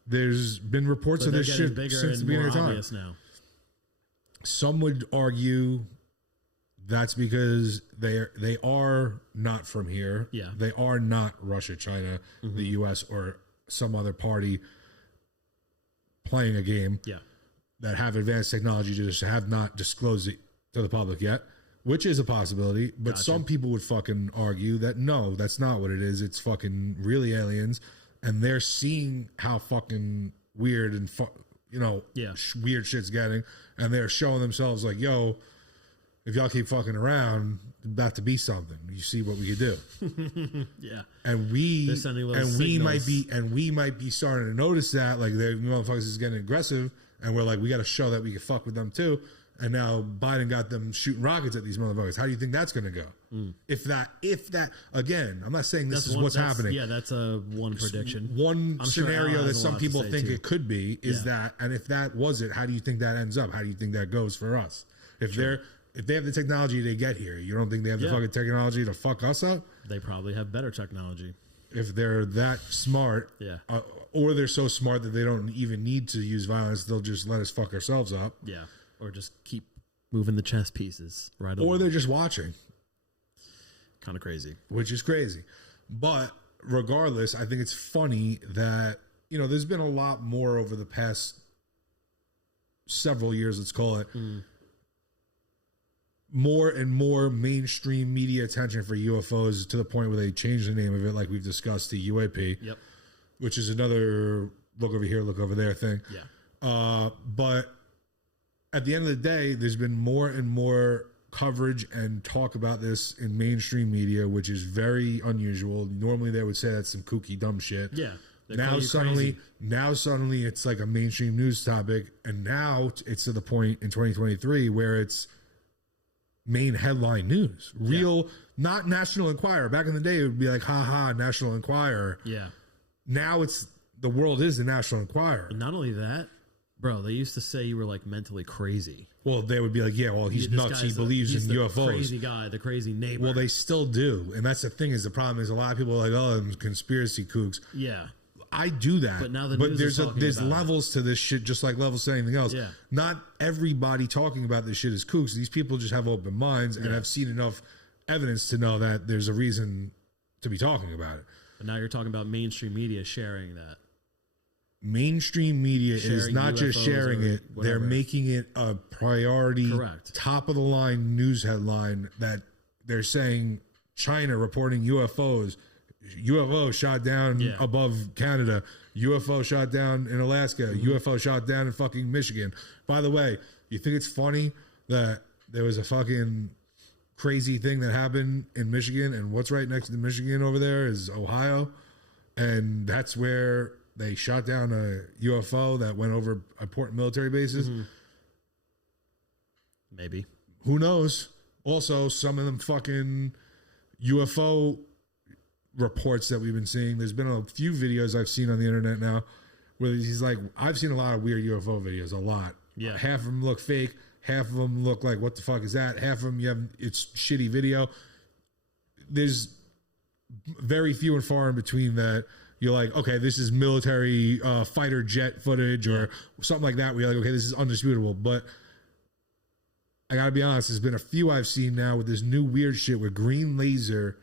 There's been reports of this shit since the beginning of time. Now. Some would argue that's because they are not from here. Yeah. They are not Russia, China, the U.S., or some other party playing a game that have advanced technology to just have not disclosed it to the public yet, which is a possibility. But some people would fucking argue that no, that's not what it is. It's fucking really aliens, and they're seeing how fucking weird and weird shit's getting, and they're showing themselves like, yo, if y'all keep fucking around, it's about to be something. You see what we could do. And we might be starting to notice that, like, the motherfuckers is getting aggressive, and we're like, we got to show that we can fuck with them too. And now Biden got them shooting rockets at these motherfuckers. How do you think that's going to go? If that again, I'm not saying this is what's happening. Yeah, that's a one prediction. One scenario that some people think it could be is that, and if that was it, how do you think that ends up? How do you think that goes for us? If they have the technology to get here, you don't think they have the fucking technology to fuck us up? They probably have better technology. If they're that smart, or they're so smart that they don't even need to use violence, they'll just let us fuck ourselves up. Yeah. Or just keep moving the chess pieces right along. Or they're just watching. Kind of crazy. Which is crazy. But regardless, I think it's funny that, there's been a lot more over the past several years, let's call it, more and more mainstream media attention for UFOs, to the point where they changed the name of it, like we've discussed, to UAP. Yep. Which is another look over here, look over there thing. Yeah. But at the end of the day, there's been more and more coverage and talk about this in mainstream media, which is very unusual. Normally they would say that's some kooky dumb shit. Yeah. Now suddenly it's like a mainstream news topic, and now it's to the point in 2023 where it's main headline news. Real, not National Enquirer. Back in the day, it would be like, ha, National Enquirer. Yeah. Now the world is the National Enquirer. And not only that, bro, they used to say you were like mentally crazy. Well, they would be like, yeah, well, he's nuts. He believes in UFOs. The crazy guy, the crazy neighbor. Well, they still do. And that's the thing is the problem is a lot of people are like, oh, I'm conspiracy kooks. Yeah. I do that. But now the news there's levels to this shit, just like levels to anything else. Yeah. Not everybody talking about this shit is kooks. These people just have open minds and have seen enough evidence to know that there's a reason to be talking about it. But now you're talking about mainstream media sharing that. Mainstream media is not just sharing it, they're making it a priority, top of the line news headline that they're saying China reporting UFO shot down above Canada, UFO shot down in Alaska, UFO shot down in fucking Michigan. By the way, you think it's funny that there was a fucking crazy thing that happened in Michigan, and what's right next to Michigan over there is Ohio, and that's where they shot down a UFO that went over important military bases. Maybe. Who knows? Also, some of them fucking UFO reports that we've been seeing. There's been a few videos I've seen on the internet now where he's like, I've seen a lot of weird UFO videos, a lot. Yeah. Half of them look fake. Half of them look like, what the fuck is that? Half of them, it's shitty video. There's very few and far in between that you're like, okay, this is military fighter jet footage or something like that. We're like, okay, this is undisputable. But I got to be honest, there's been a few I've seen now with this new weird shit with green laser.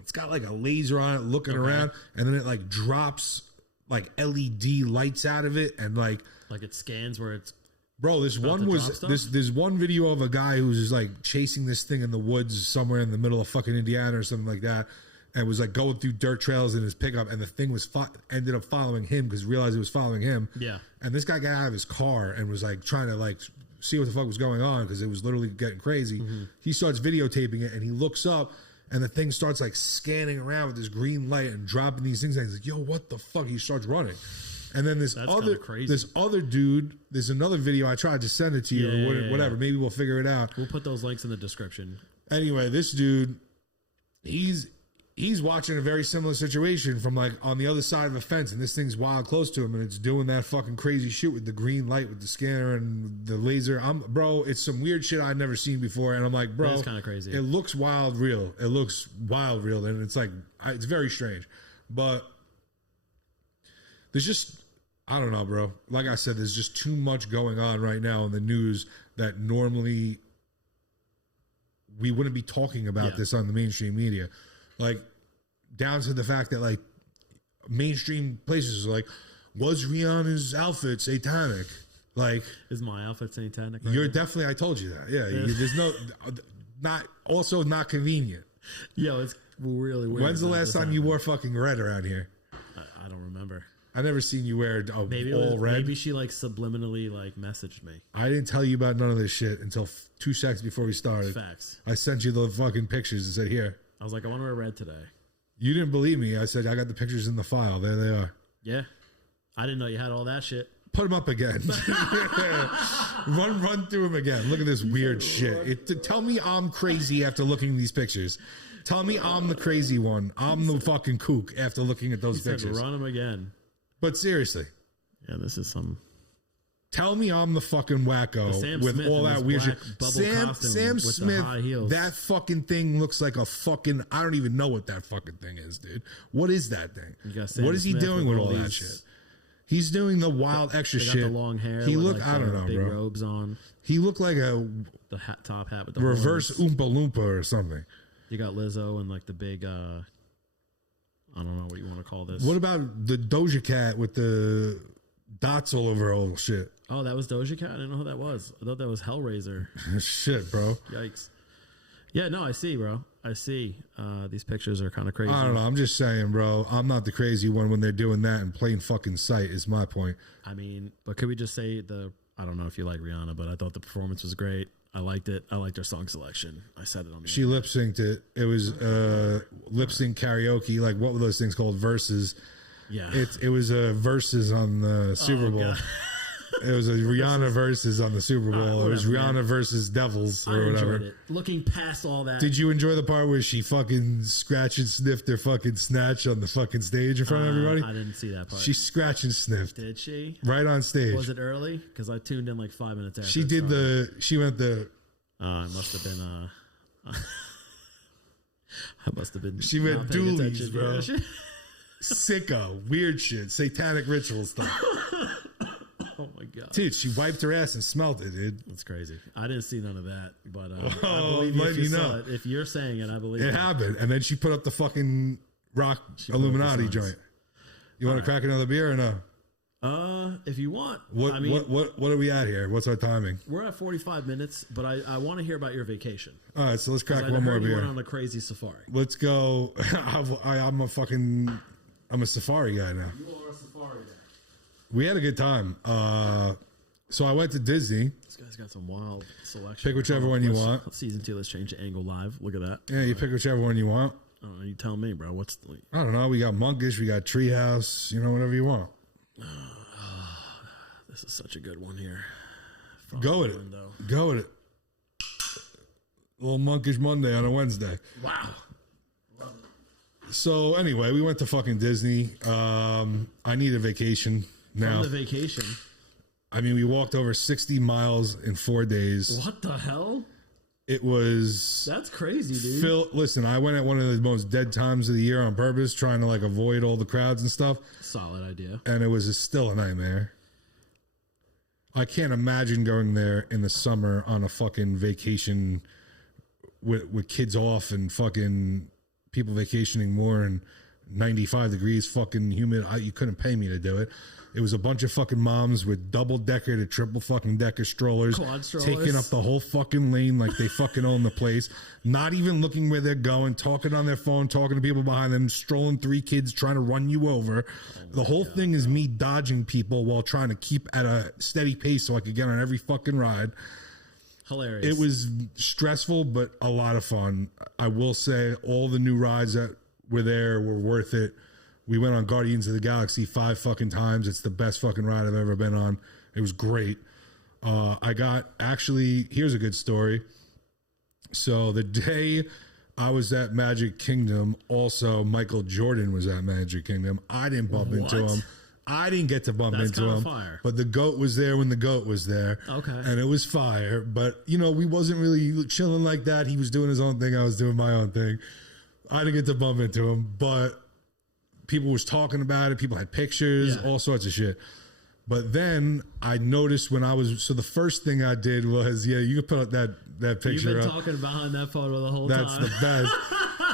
It's got like a laser on it looking around, and then it like drops like LED lights out of it, and like it scans where it's. Bro, this one video of a guy who's just like chasing this thing in the woods somewhere in the middle of fucking Indiana or something like that, and was like going through dirt trails in his pickup, and the thing was ended up following him because realized it was following him. Yeah. And this guy got out of his car and was like trying to like see what the fuck was going on because it was literally getting crazy. He starts videotaping it, and he looks up, and the thing starts like scanning around with this green light and dropping these things. And he's like, yo, what the fuck? He starts running. And then this other dude, there's another video. I tried to send it to you or whatever. Maybe we'll figure it out. We'll put those links in the description. Anyway, this dude, he's watching a very similar situation from like on the other side of a fence, and this thing's wild close to him, and it's doing that fucking crazy shit with the green light, with the scanner and the laser. Bro, it's some weird shit I'd never seen before, and I'm like, bro, it's kind of crazy. It looks wild real. It looks wild real, and it's like it's very strange, but there's just, I don't know, bro. Like I said, there's just too much going on right now in the news that normally we wouldn't be talking about this on the mainstream media. Like, down to the fact that, like, mainstream places are like, was Rihanna's outfit satanic? Like, is my outfit satanic? You're definitely, I told you that. Yeah. There's not convenient. Yo, it's really weird. When's the last time you wore fucking red around here? I don't remember. I never seen you wear all red. Maybe she like subliminally like messaged me. I didn't tell you about none of this shit until 2 seconds before we started. Facts. I sent you the fucking pictures and said, here. I was like, I want to wear red today. You didn't believe me. I said, I got the pictures in the file. There they are. Yeah. I didn't know you had all that shit. Put them up again. run through them again. Look at this weird shit. Tell me I'm crazy after looking at these pictures. Tell me I'm the crazy one. I'm the fucking kook after looking at those pictures. Run them again. But seriously. Yeah, this is some. Tell me I'm the fucking wacko with Smith all that weird shit. Sam with Smith, the high heels. that fucking thing looks like a fucking, I don't even know what that fucking thing is, dude. What is that thing? What is he doing with all that shit? He's doing the wild extra shit. Got the long hair. He looked, like I don't know, big bro. Robes on. He looked like the top hat with the reverse horns. Oompa Loompa or something. You got Lizzo and like the big, I don't know what you want to call this. What about the Doja Cat with the dots all over her whole shit? Oh, that was Doja Cat? I didn't know who that was. I thought that was Hellraiser. Shit, bro. Yikes. Yeah, no, I see, bro. I see. These pictures are kind of crazy. I don't know. I'm just saying, bro. I'm not the crazy one when they're doing that in plain fucking sight is my point. I mean, but could we just say I don't know if you like Rihanna, but I thought the performance was great. I liked it. I liked her song selection. I said it on the She lip synced it. It was lip sync karaoke. Like, what were those things called? Verses. Yeah. It was verses on the Super Bowl. God. It was a Rihanna versus on the Super Bowl. It was Rihanna versus Devils or whatever. It. Looking past all that. Did you enjoy the part where she fucking scratched and sniffed her fucking snatch on the fucking stage in front of everybody? I didn't see that part. She scratched and sniffed. Did she? Right on stage. Was it early? Because I tuned in like 5 minutes after. She did she went the. It must have been. I must have been. She went doolies, bro. Sicko, weird shit, satanic ritual stuff. Oh my god, dude! She wiped her ass and smelled it, dude. That's crazy. I didn't see none of that, but I believe you if you saw it. If you're saying it, I believe it happened. And then she put up the fucking rock Illuminati joint. You want to crack another beer or no? If you want. What are we at here? What's our timing? We're at 45 minutes, but I want to hear about your vacation. All right, so let's crack one more beer. You went on a crazy safari. Let's go. I'm a safari guy now. You are a safari guy. We had a good time. So I went to Disney. This guy's got some wild selection. Pick whichever one you want. Season 2, let's change the angle live. Look at that. Yeah, you pick whichever one you want. I don't know, you tell me, bro. What's the... I don't know. We got Monkish. We got Treehouse. You know, whatever you want. This is such a good one here. Go with it. Go with it. A little Monkish Monday on a Wednesday. Wow. So anyway, we went to fucking Disney. I need a vacation now. From the vacation? I mean, we walked over 60 miles in 4 days. What the hell? It was... That's crazy, dude. Listen, I went at one of the most dead times of the year on purpose, trying to like avoid all the crowds and stuff. Solid idea. And it was still a nightmare. I can't imagine going there in the summer on a fucking vacation with kids off and fucking people vacationing more and 95 degrees, fucking humid. You couldn't pay me to do it. It was a bunch of fucking moms with double-decker to triple-fucking-decker strollers, taking up the whole fucking lane like they fucking own the place, not even looking where they're going, talking on their phone, talking to people behind them, strolling 3 kids, trying to run you over. The whole thing is me dodging people while trying to keep at a steady pace so I could get on every fucking ride. Hilarious. It was stressful, but a lot of fun. I will say all the new rides that were there were worth it. We went on Guardians of the Galaxy 5 fucking times. It's the best fucking ride I've ever been on. It was great. Here's a good story. So the day I was at Magic Kingdom, also Michael Jordan was at Magic Kingdom. I didn't bump into him. I didn't get to bump into him. Fire. But the GOAT was there when the GOAT was there. Okay. And it was fire. But, we wasn't really chilling like that. He was doing his own thing. I was doing my own thing. I didn't get to bump into him, but people was talking about it. People had pictures, all sorts of shit. But then I noticed so the first thing I did was, you can put up that picture. You've been talking behind that photo the whole time. That's the best.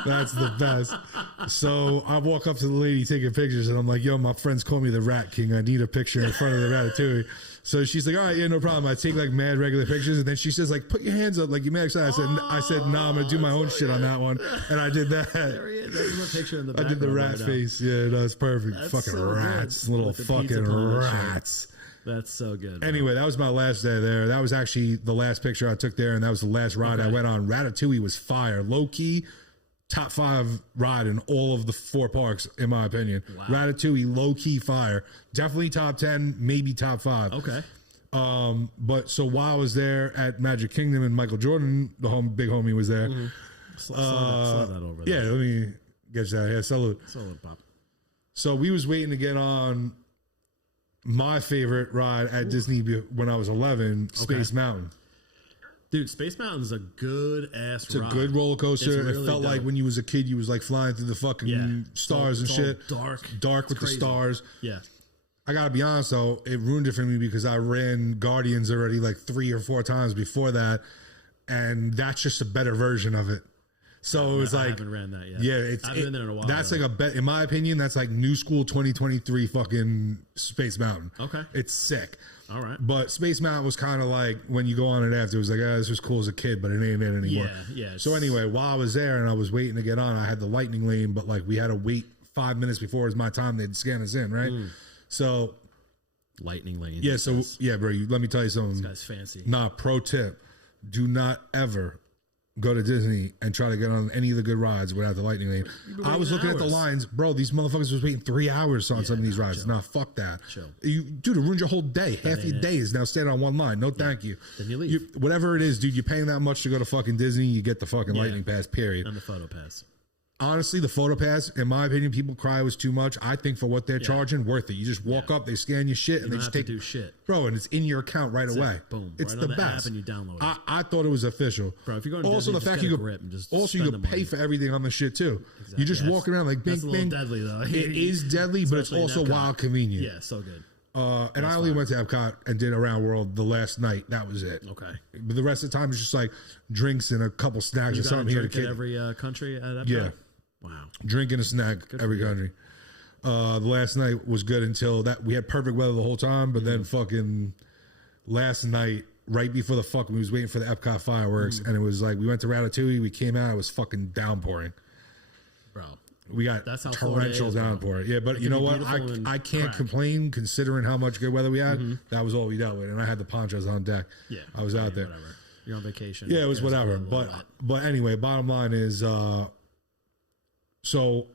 That's the best. So I walk up to the lady taking pictures, and I'm like, yo, my friends call me the Rat King. I need a picture in front of the Ratatouille. So she's like, all right, yeah, no problem. I take like mad regular pictures, and then she says like, put your hands up like you're mad excited. I said, nah, I'm gonna do my own shit on that one, and I did that. There he is. That's the picture in the background. I did the rat face. Yeah, that's perfect. That's fucking so rats, good. little fucking rats. That's so good. Bro. Anyway, that was my last day there. That was actually the last picture I took there, and that was the last ride I went on. Ratatouille was fire, low key. Top 5 ride in all of the 4 parks, in my opinion. Wow. Ratatouille, low key fire. Definitely top 10, maybe top 5. Okay. But so while I was there at Magic Kingdom and Michael Jordan, the big homie was there. Mm-hmm. Slide that over there. Yeah, let me get that. Yeah, salute. Salute, Pop. So we was waiting to get on my favorite ride at Disney when I was 11, Space Mountain. Dude, Space Mountain's a good ass ride. It's a good roller coaster. Really it felt like when you was a kid, you was like flying through the fucking stars and shit. Dark with the stars. Yeah. I gotta be honest though, it ruined it for me because I ran Guardians already like 3 or 4 times before that, and that's just a better version of it. So it was like, I haven't ran that yet. Yeah, I've been there in a while. That's like a bet. In my opinion, that's like new school 2023 fucking Space Mountain. Okay, it's sick. All right, but Space Mountain was kind of like when you go on it after, it was like, this was cool as a kid, but it ain't it anymore. Yeah. So anyway, while I was there and I was waiting to get on, I had the lightning lane, but like we had to wait 5 minutes before it was my time. They'd scan us in, right? So lightning lane. Yeah. So yeah, bro. Let me tell you something. This guy's fancy. Nah, pro tip. do not ever go to Disney and try to get on any of the good rides without the lightning lane. I was looking at the lines, bro. These motherfuckers was waiting 3 hours on some of these rides. Nah, fuck that. Dude, it ruined your whole day. Half your day is now standing on one line. No, thank you. Then you leave. Whatever it is, dude, you're paying that much to go to fucking Disney. You get the fucking lightning pass, period. And the photo pass. Honestly, the photo pass, in my opinion, people cry was too much. I think for what they're charging, worth it. You just walk up, they scan your shit, and they just take do shit, bro, and it's in your account right away. Boom, it's right the on the best. app and you download it. I thought it was official, bro. If you're going to also Disney, the fact you could pay for everything on the shit too. Exactly. You just walking around like bing bing. Deadly though. It is deadly, but it's also wild convenient. Yeah, so good. And I only went to Epcot and did Around World the last night. That was it. Okay. But the rest of the time was just like drinks and a couple snacks or something here to drink at every country at Epcot? Yeah. Wow. Drinking a snack every country. The last night was good until that we had perfect weather the whole time, but then fucking last night, right before we was waiting for the Epcot fireworks, and it was like we went to Ratatouille, we came out, it was fucking downpouring. Bro. We got torrential downpour. Yeah, but you know what? I can't complain considering how much good weather we had. That was all we dealt with, and I had the ponchos on deck. Yeah, I was out there. Whatever. You're on vacation. Yeah, it was whatever. But anyway, bottom line is, so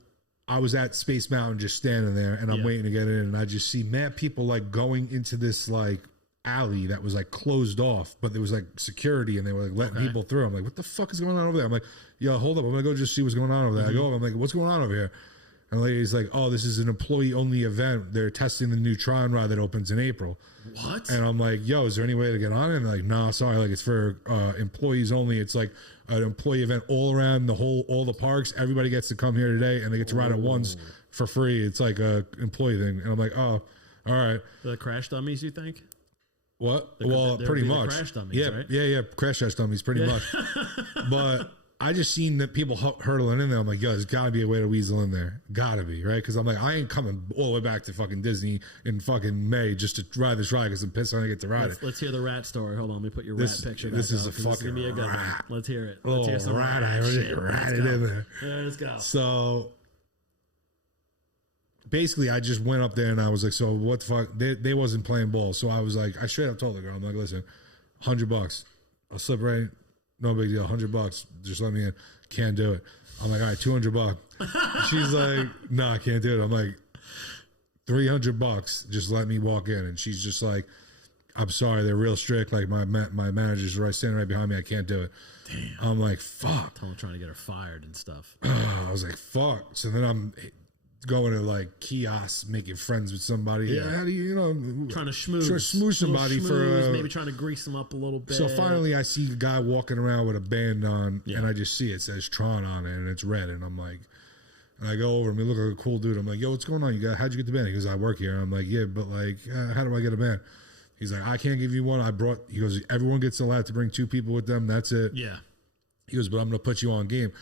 I was at Space Mountain just standing there, and I'm waiting to get in, and I just see mad people like going into this like alley that was like closed off, but there was like security, and they were like letting people through. I'm like, what the fuck is going on over there? I'm like, yo, hold up, I'm gonna go just see what's going on over there. I go, I'm like, what's going on over here? And the lady's like, oh, this is an employee-only event. They're testing the new Tron ride that opens in April. What? And I'm like, yo, is there any way to get on it? And they're like, no, sorry, like it's for employees only. It's like an employee event all around all the parks. Everybody gets to come here today, and they get to ride it once for free. It's like a employee thing. And I'm like, oh, all right. The crash dummies, you think? What? Well, pretty much. Crash dummies, right? Yeah. Crash test dummies, pretty much. But I just seen that people hurtling in there. I'm like, yo, there's got to be a way to weasel in there. Got to be, right? Because I'm like, I ain't coming all the way back to fucking Disney in fucking May just to ride this ride because I'm pissed when I get to ride it. Let's hear the rat story. Hold on, let me put your rat picture back This is up, a fucking gonna be a good rat. One. Let's hear it. Let's hear some rat. I already ratted in there. Let's go. So basically, I just went up there and I was like, so what the fuck? They wasn't playing ball. So I was like, I straight up told the girl, I'm like, listen, $100. I'll slip right. No big deal. $100. Just let me in. Can't do it. I'm like, all right, $200. She's like, no, I can't do it. I'm like, $300. Just let me walk in. And she's just like, I'm sorry, they're real strict. Like my manager's standing right behind me. I can't do it. Damn. I'm like, fuck. I'm trying to get her fired and stuff. I was like, fuck. So then I'm going to like kiosks, making friends with somebody. Yeah, how do you trying to schmooze, somebody for maybe trying to grease them up a little bit. So finally, I see a guy walking around with a band on, and I just see it says Tron on it, and it's red, and I'm like, and I go over him. He look like a cool dude. I'm like, yo, what's going on? How'd you get the band? He goes, I work here. I'm like, yeah, but like, how do I get a band? He's like, I can't give you one. He goes, everyone gets allowed to bring 2 people with them. That's it. Yeah. He goes, but I'm gonna put you on game.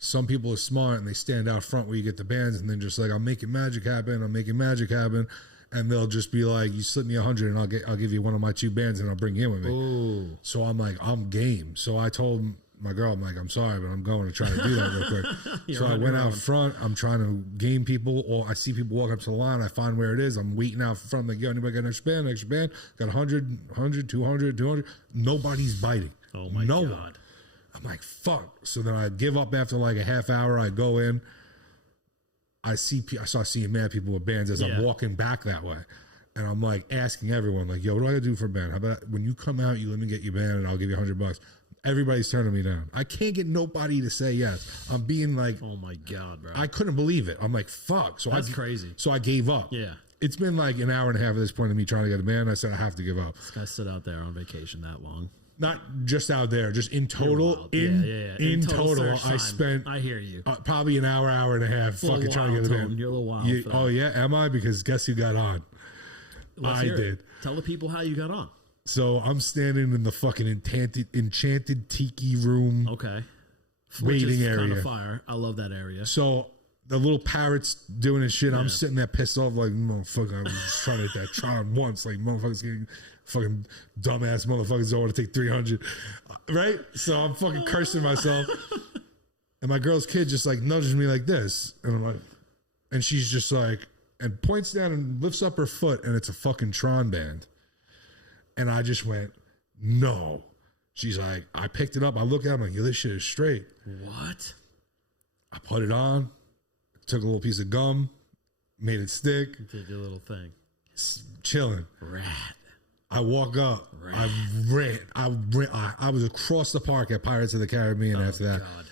Some people are smart and they stand out front where you get the bands, and then just like, I'm making magic happen. And they'll just be like, you slip me 100 and I'll give you one of my 2 bands and I'll bring you in with me. Ooh. So I'm like, I'm game. So I told my girl, I'm like, I'm sorry, but I'm going to try to do that real quick. So I went out front. I'm trying to game people, or I see people walk up to the line. I find where it is. I'm waiting out front. I'm like, yo, anybody got an extra band? Got 100, 200. Nobody's biting. Oh my God. I'm like, fuck. So then I give up after like a half hour. I go in. I start seeing mad people with bands as I'm walking back that way. And I'm like asking everyone, like, yo, what do I gotta do for a band? How about when you come out, you let me get your band and I'll give you $100. Everybody's turning me down. I can't get nobody to say yes. I'm being like, oh my God, bro. I couldn't believe it. I'm like, fuck. So that's crazy. So I gave up. Yeah. It's been like an hour and a half at this point of me trying to get a band. I said, I have to give up. This guy stood out there on vacation that long. Not just out there, just in total. In total, I spent. I hear you. Probably an hour and a half fucking trying to get a band. You're a little wild. Oh yeah, am I? Because guess who got on? I did. Tell the people how you got on. So I'm standing in the fucking enchanted tiki room. Okay. Waiting area. Kind of fire. I love that area. So the little parrot's doing his shit. I'm sitting there pissed off, like, motherfucker, I'm just trying to hit that Tron once. Like, motherfuckers getting fucking dumbass motherfuckers don't want to take 300. Right? So I'm fucking cursing myself. And my girl's kid just like nudges me like this. And I'm like, and she's just like, and points down and lifts up her foot, and it's a fucking Tron band. And I just went, no. She's like, I picked it up. I look at it. I'm like, yo, this shit is straight. What? I put it on, took a little piece of gum, made it stick. Did your little thing. Chilling. Rat. I walk up. Rat. I was across the park at Pirates of the Caribbean after that. God.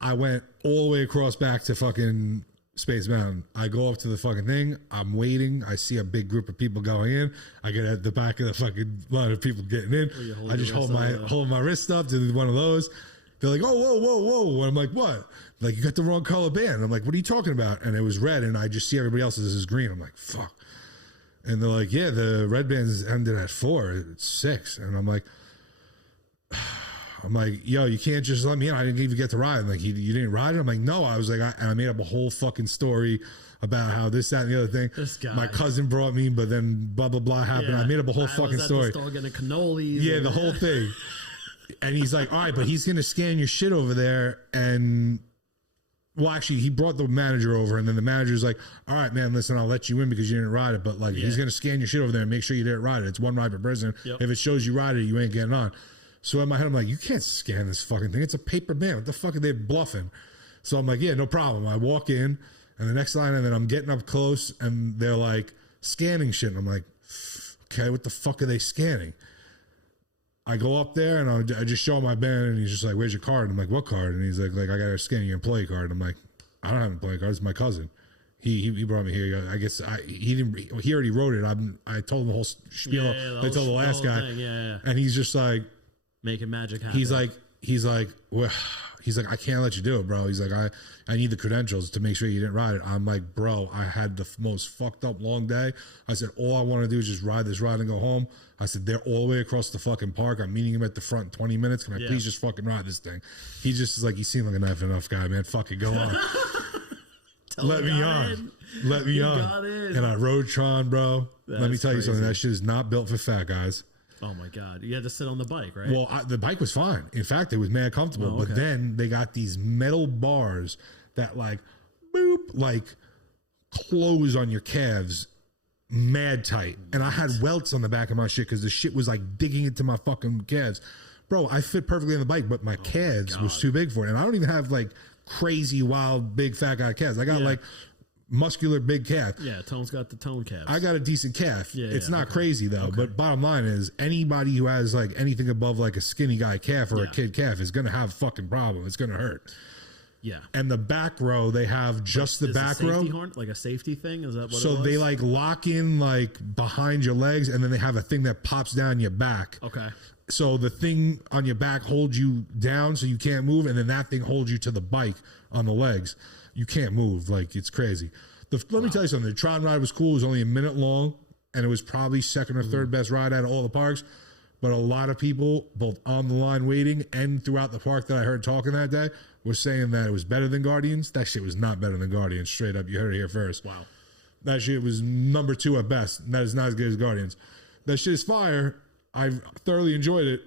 I went all the way across back to fucking Space Mountain. I go up to the fucking thing. I'm waiting. I see a big group of people going in. I get at the back of the fucking line of people getting in. I just hold my wrist up to one of those. They're like, oh, whoa, whoa, whoa. And I'm like, what? Like, you got the wrong color band. I'm like, what are you talking about? And it was red, and I just see everybody else's is green. I'm like, fuck. And they're like, yeah, the red band's ended at 4. It's 6. And I'm like, yo, you can't just let me in. I didn't even get to ride. I'm like, you didn't ride it? I'm like, no. I was like, I made up a whole fucking story about how this, that, and the other thing. This guy. My cousin brought me, but then blah, blah, blah happened. Yeah. I made up a whole fucking story. I was getting cannolis. Yeah, the whole thing. And he's like, all right, but he's going to scan your shit over there. And, well, actually, he brought the manager over. And then the manager's like, all right, man, listen, I'll let you in because you didn't ride it. But, like, he's going to scan your shit over there and make sure you didn't ride it. It's one ride per person. Yep. If it shows you ride it, you ain't getting on. So in my head, I'm like, you can't scan this fucking thing. It's a paper band. What the fuck are they bluffing? So I'm like, yeah, no problem. I walk in, and the next line, and then I'm getting up close, and they're like, scanning shit. And I'm like, okay, what the fuck are they scanning? I go up there, and I just show him my band, and he's just like, where's your card? And I'm like, what card? And he's like, I got to scan your employee card. And I'm like, I don't have an employee card. It's my cousin. He brought me here. I guess he already wrote it. I told him the whole spiel. I told the last guy. And he's just like, making magic happen. He's like, well, I can't let you do it, bro. He's like, I need the credentials to make sure you didn't ride it. I'm like, bro, I had the most fucked up long day. I said, all I want to do is just ride this ride and go home. I said, they're all the way across the fucking park. I'm meeting him at the front in 20 minutes. Can I please just fucking ride this thing? He just is like, you seem like a knife enough guy, man. Fucking go on. Let me on. Let me on. And I rode Tron, bro. Let me tell you something. That shit is not built for fat guys. Oh my God. You had to sit on the bike, right? Well, the bike was fine. In fact, it was mad comfortable. Oh, okay. But then they got these metal bars that like, boop, like close on your calves mad tight. And I had welts on the back of my shit because the shit was like digging into my fucking calves. Bro, I fit perfectly on the bike, but my calves was too big for it. And I don't even have like crazy, wild, big, fat guy calves. I got like muscular big calf. Yeah, Tone's got the Tone calves. I got a decent calf. It's not crazy though. But bottom line is anybody who has like anything above like a skinny guy calf or a kid calf is gonna have a fucking problem. It's gonna hurt. Yeah. And the back row, they have just the back row. Horn, like a safety thing? Is that what so it was? They like lock in like behind your legs and then they have a thing that pops down your back. Okay. So the thing on your back holds you down so you can't move, and then that thing holds you to the bike on the legs. You can't move. Like, it's crazy. Let me tell you something. The Tron ride was cool. It was only a minute long, and it was probably second or third best ride out of all the parks. But a lot of people, both on the line waiting and throughout the park that I heard talking that day, were saying that it was better than Guardians. That shit was not better than Guardians. Straight up. You heard it here first. Wow. That shit was number 2 at best. And that is not as good as Guardians. That shit is fire. I thoroughly enjoyed it.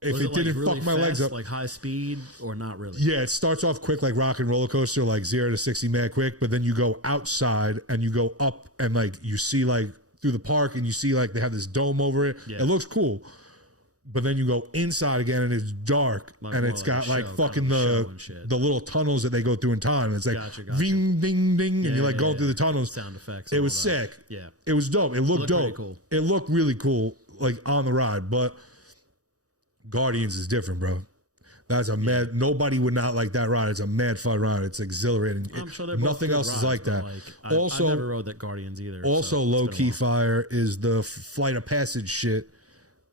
If it didn't really fuck my legs up. Like high speed or not really? Yeah, it starts off quick like rock and roller coaster, like 0 to 60 mad quick, but then you go outside and you go up and like you see like through the park and you see like they have this dome over it. Yeah. It looks cool. But then you go inside again and it's dark and it's got like fucking the little tunnels that they go through in time. It's like ding, ding, ding, and you're like going through the tunnels. Sound effects. It was sick. Yeah. It was dope. It looked dope. Cool. It looked really cool, like on the ride, but Guardians is different, bro. That's a mad. Nobody would not like that ride. It's a mad fun ride. It's exhilarating. I'm sure nothing else is like that. Like, also, I never rode that Guardians either. Also, low key fire is the Flight of Passage shit.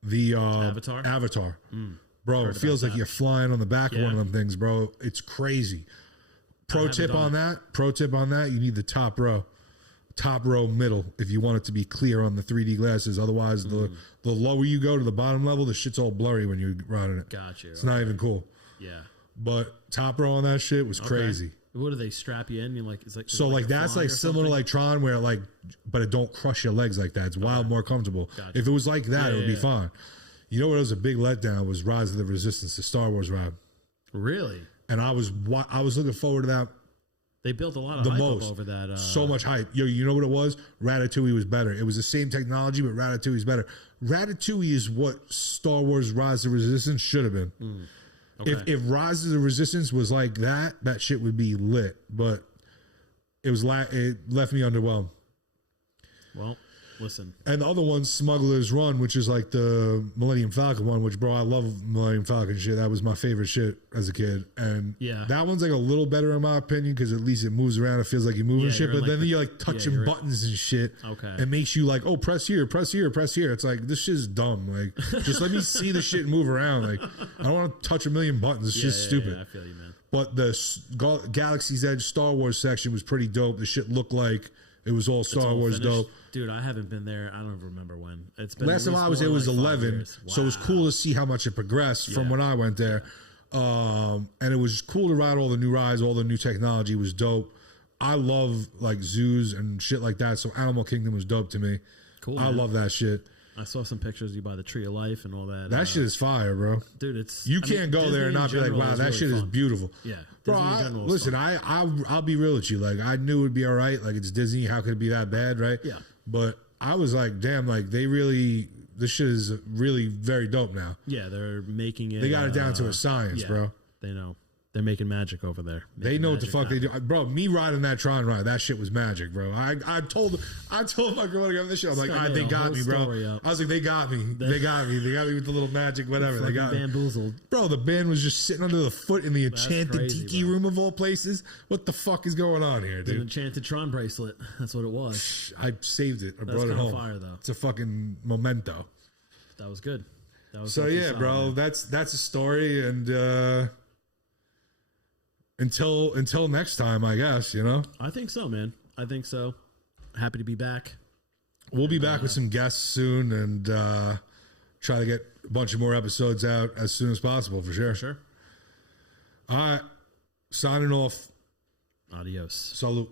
The Avatar. Bro, it feels like you're flying on the back of one of them things, bro. It's crazy. Pro tip on that. You need the top row middle if you want it to be clear on the 3D glasses. Otherwise, the lower you go to the bottom level, the shit's all blurry when you're riding it. Gotcha. It's not even cool. Yeah. But top row on that shit was crazy. What do they strap you in? You're like, so like that's like similar to like Tron where like, but it don't crush your legs like that. It's wild, more comfortable. Gotcha. If it was like that, it would be fine. You know what was a big letdown was Rise of the Resistance, the Star Wars ride. Really? And I was looking forward to that. They built a lot of hype up over that. So much hype. Yo, you know what it was? Ratatouille was better. It was the same technology, but Ratatouille is better. Ratatouille is what Star Wars Rise of the Resistance should have been. Okay. If Rise of the Resistance was like that shit would be lit. But it left me underwhelmed. Well, listen. And the other one, Smuggler's Run, which is like the Millennium Falcon one, which, bro, I love Millennium Falcon shit. That was my favorite shit as a kid. And that one's like a little better in my opinion because at least it moves around. It feels like you're moving shit. But then you're like touching buttons and shit. Okay. It makes you like, oh, press here, press here, press here. It's like, this shit's dumb. Like, just let me see the shit move around. Like, I don't want to touch a million buttons. It's just stupid. Yeah, I feel you, man. But the Galaxy's Edge Star Wars section was pretty dope. The shit looked like it was all Star Wars dope. Dude, I haven't been there. I don't remember when. It's been last time I was there was 11, so it was cool to see how much it progressed from when I went there. And it was cool to ride all the new rides, all the new technology was dope. I love like zoos and shit like that, so Animal Kingdom was dope to me. Cool. I love that shit. I saw some pictures of you by the Tree of Life and all that. That shit is fire, bro. Dude, you can't go there and not be like, wow, that shit is beautiful. Yeah, bro. Listen, I'll be real with you. Like, I knew it'd be all right. Like, it's Disney. How could it be that bad, right? Yeah. But I was like, damn, like this shit is really very dope now. Yeah, they're making it. They got it down to a science, bro. They know. They're making magic over there. They know what the fuck they do. Bro, me riding that Tron ride, that shit was magic, bro. I told my girl to go on this shit. I'm like, all right, they got me, bro. I was like, they got me. They got me. They got me with the little magic, whatever. They got me. Bamboozled. Bro, the band was just sitting under the foot in the enchanted tiki room of all places. What the fuck is going on here, dude? An enchanted Tron bracelet. That's what it was. I saved it. I brought it home. Fire, though. It's a fucking memento. That was good. That was so yeah, bro. Man. That's a story, and until next time, I guess, you know? I think so, man. I think so. Happy to be back. We'll be back with some guests soon and try to get a bunch of more episodes out as soon as possible, for sure. Sure. All right. Signing off. Adios. Salute.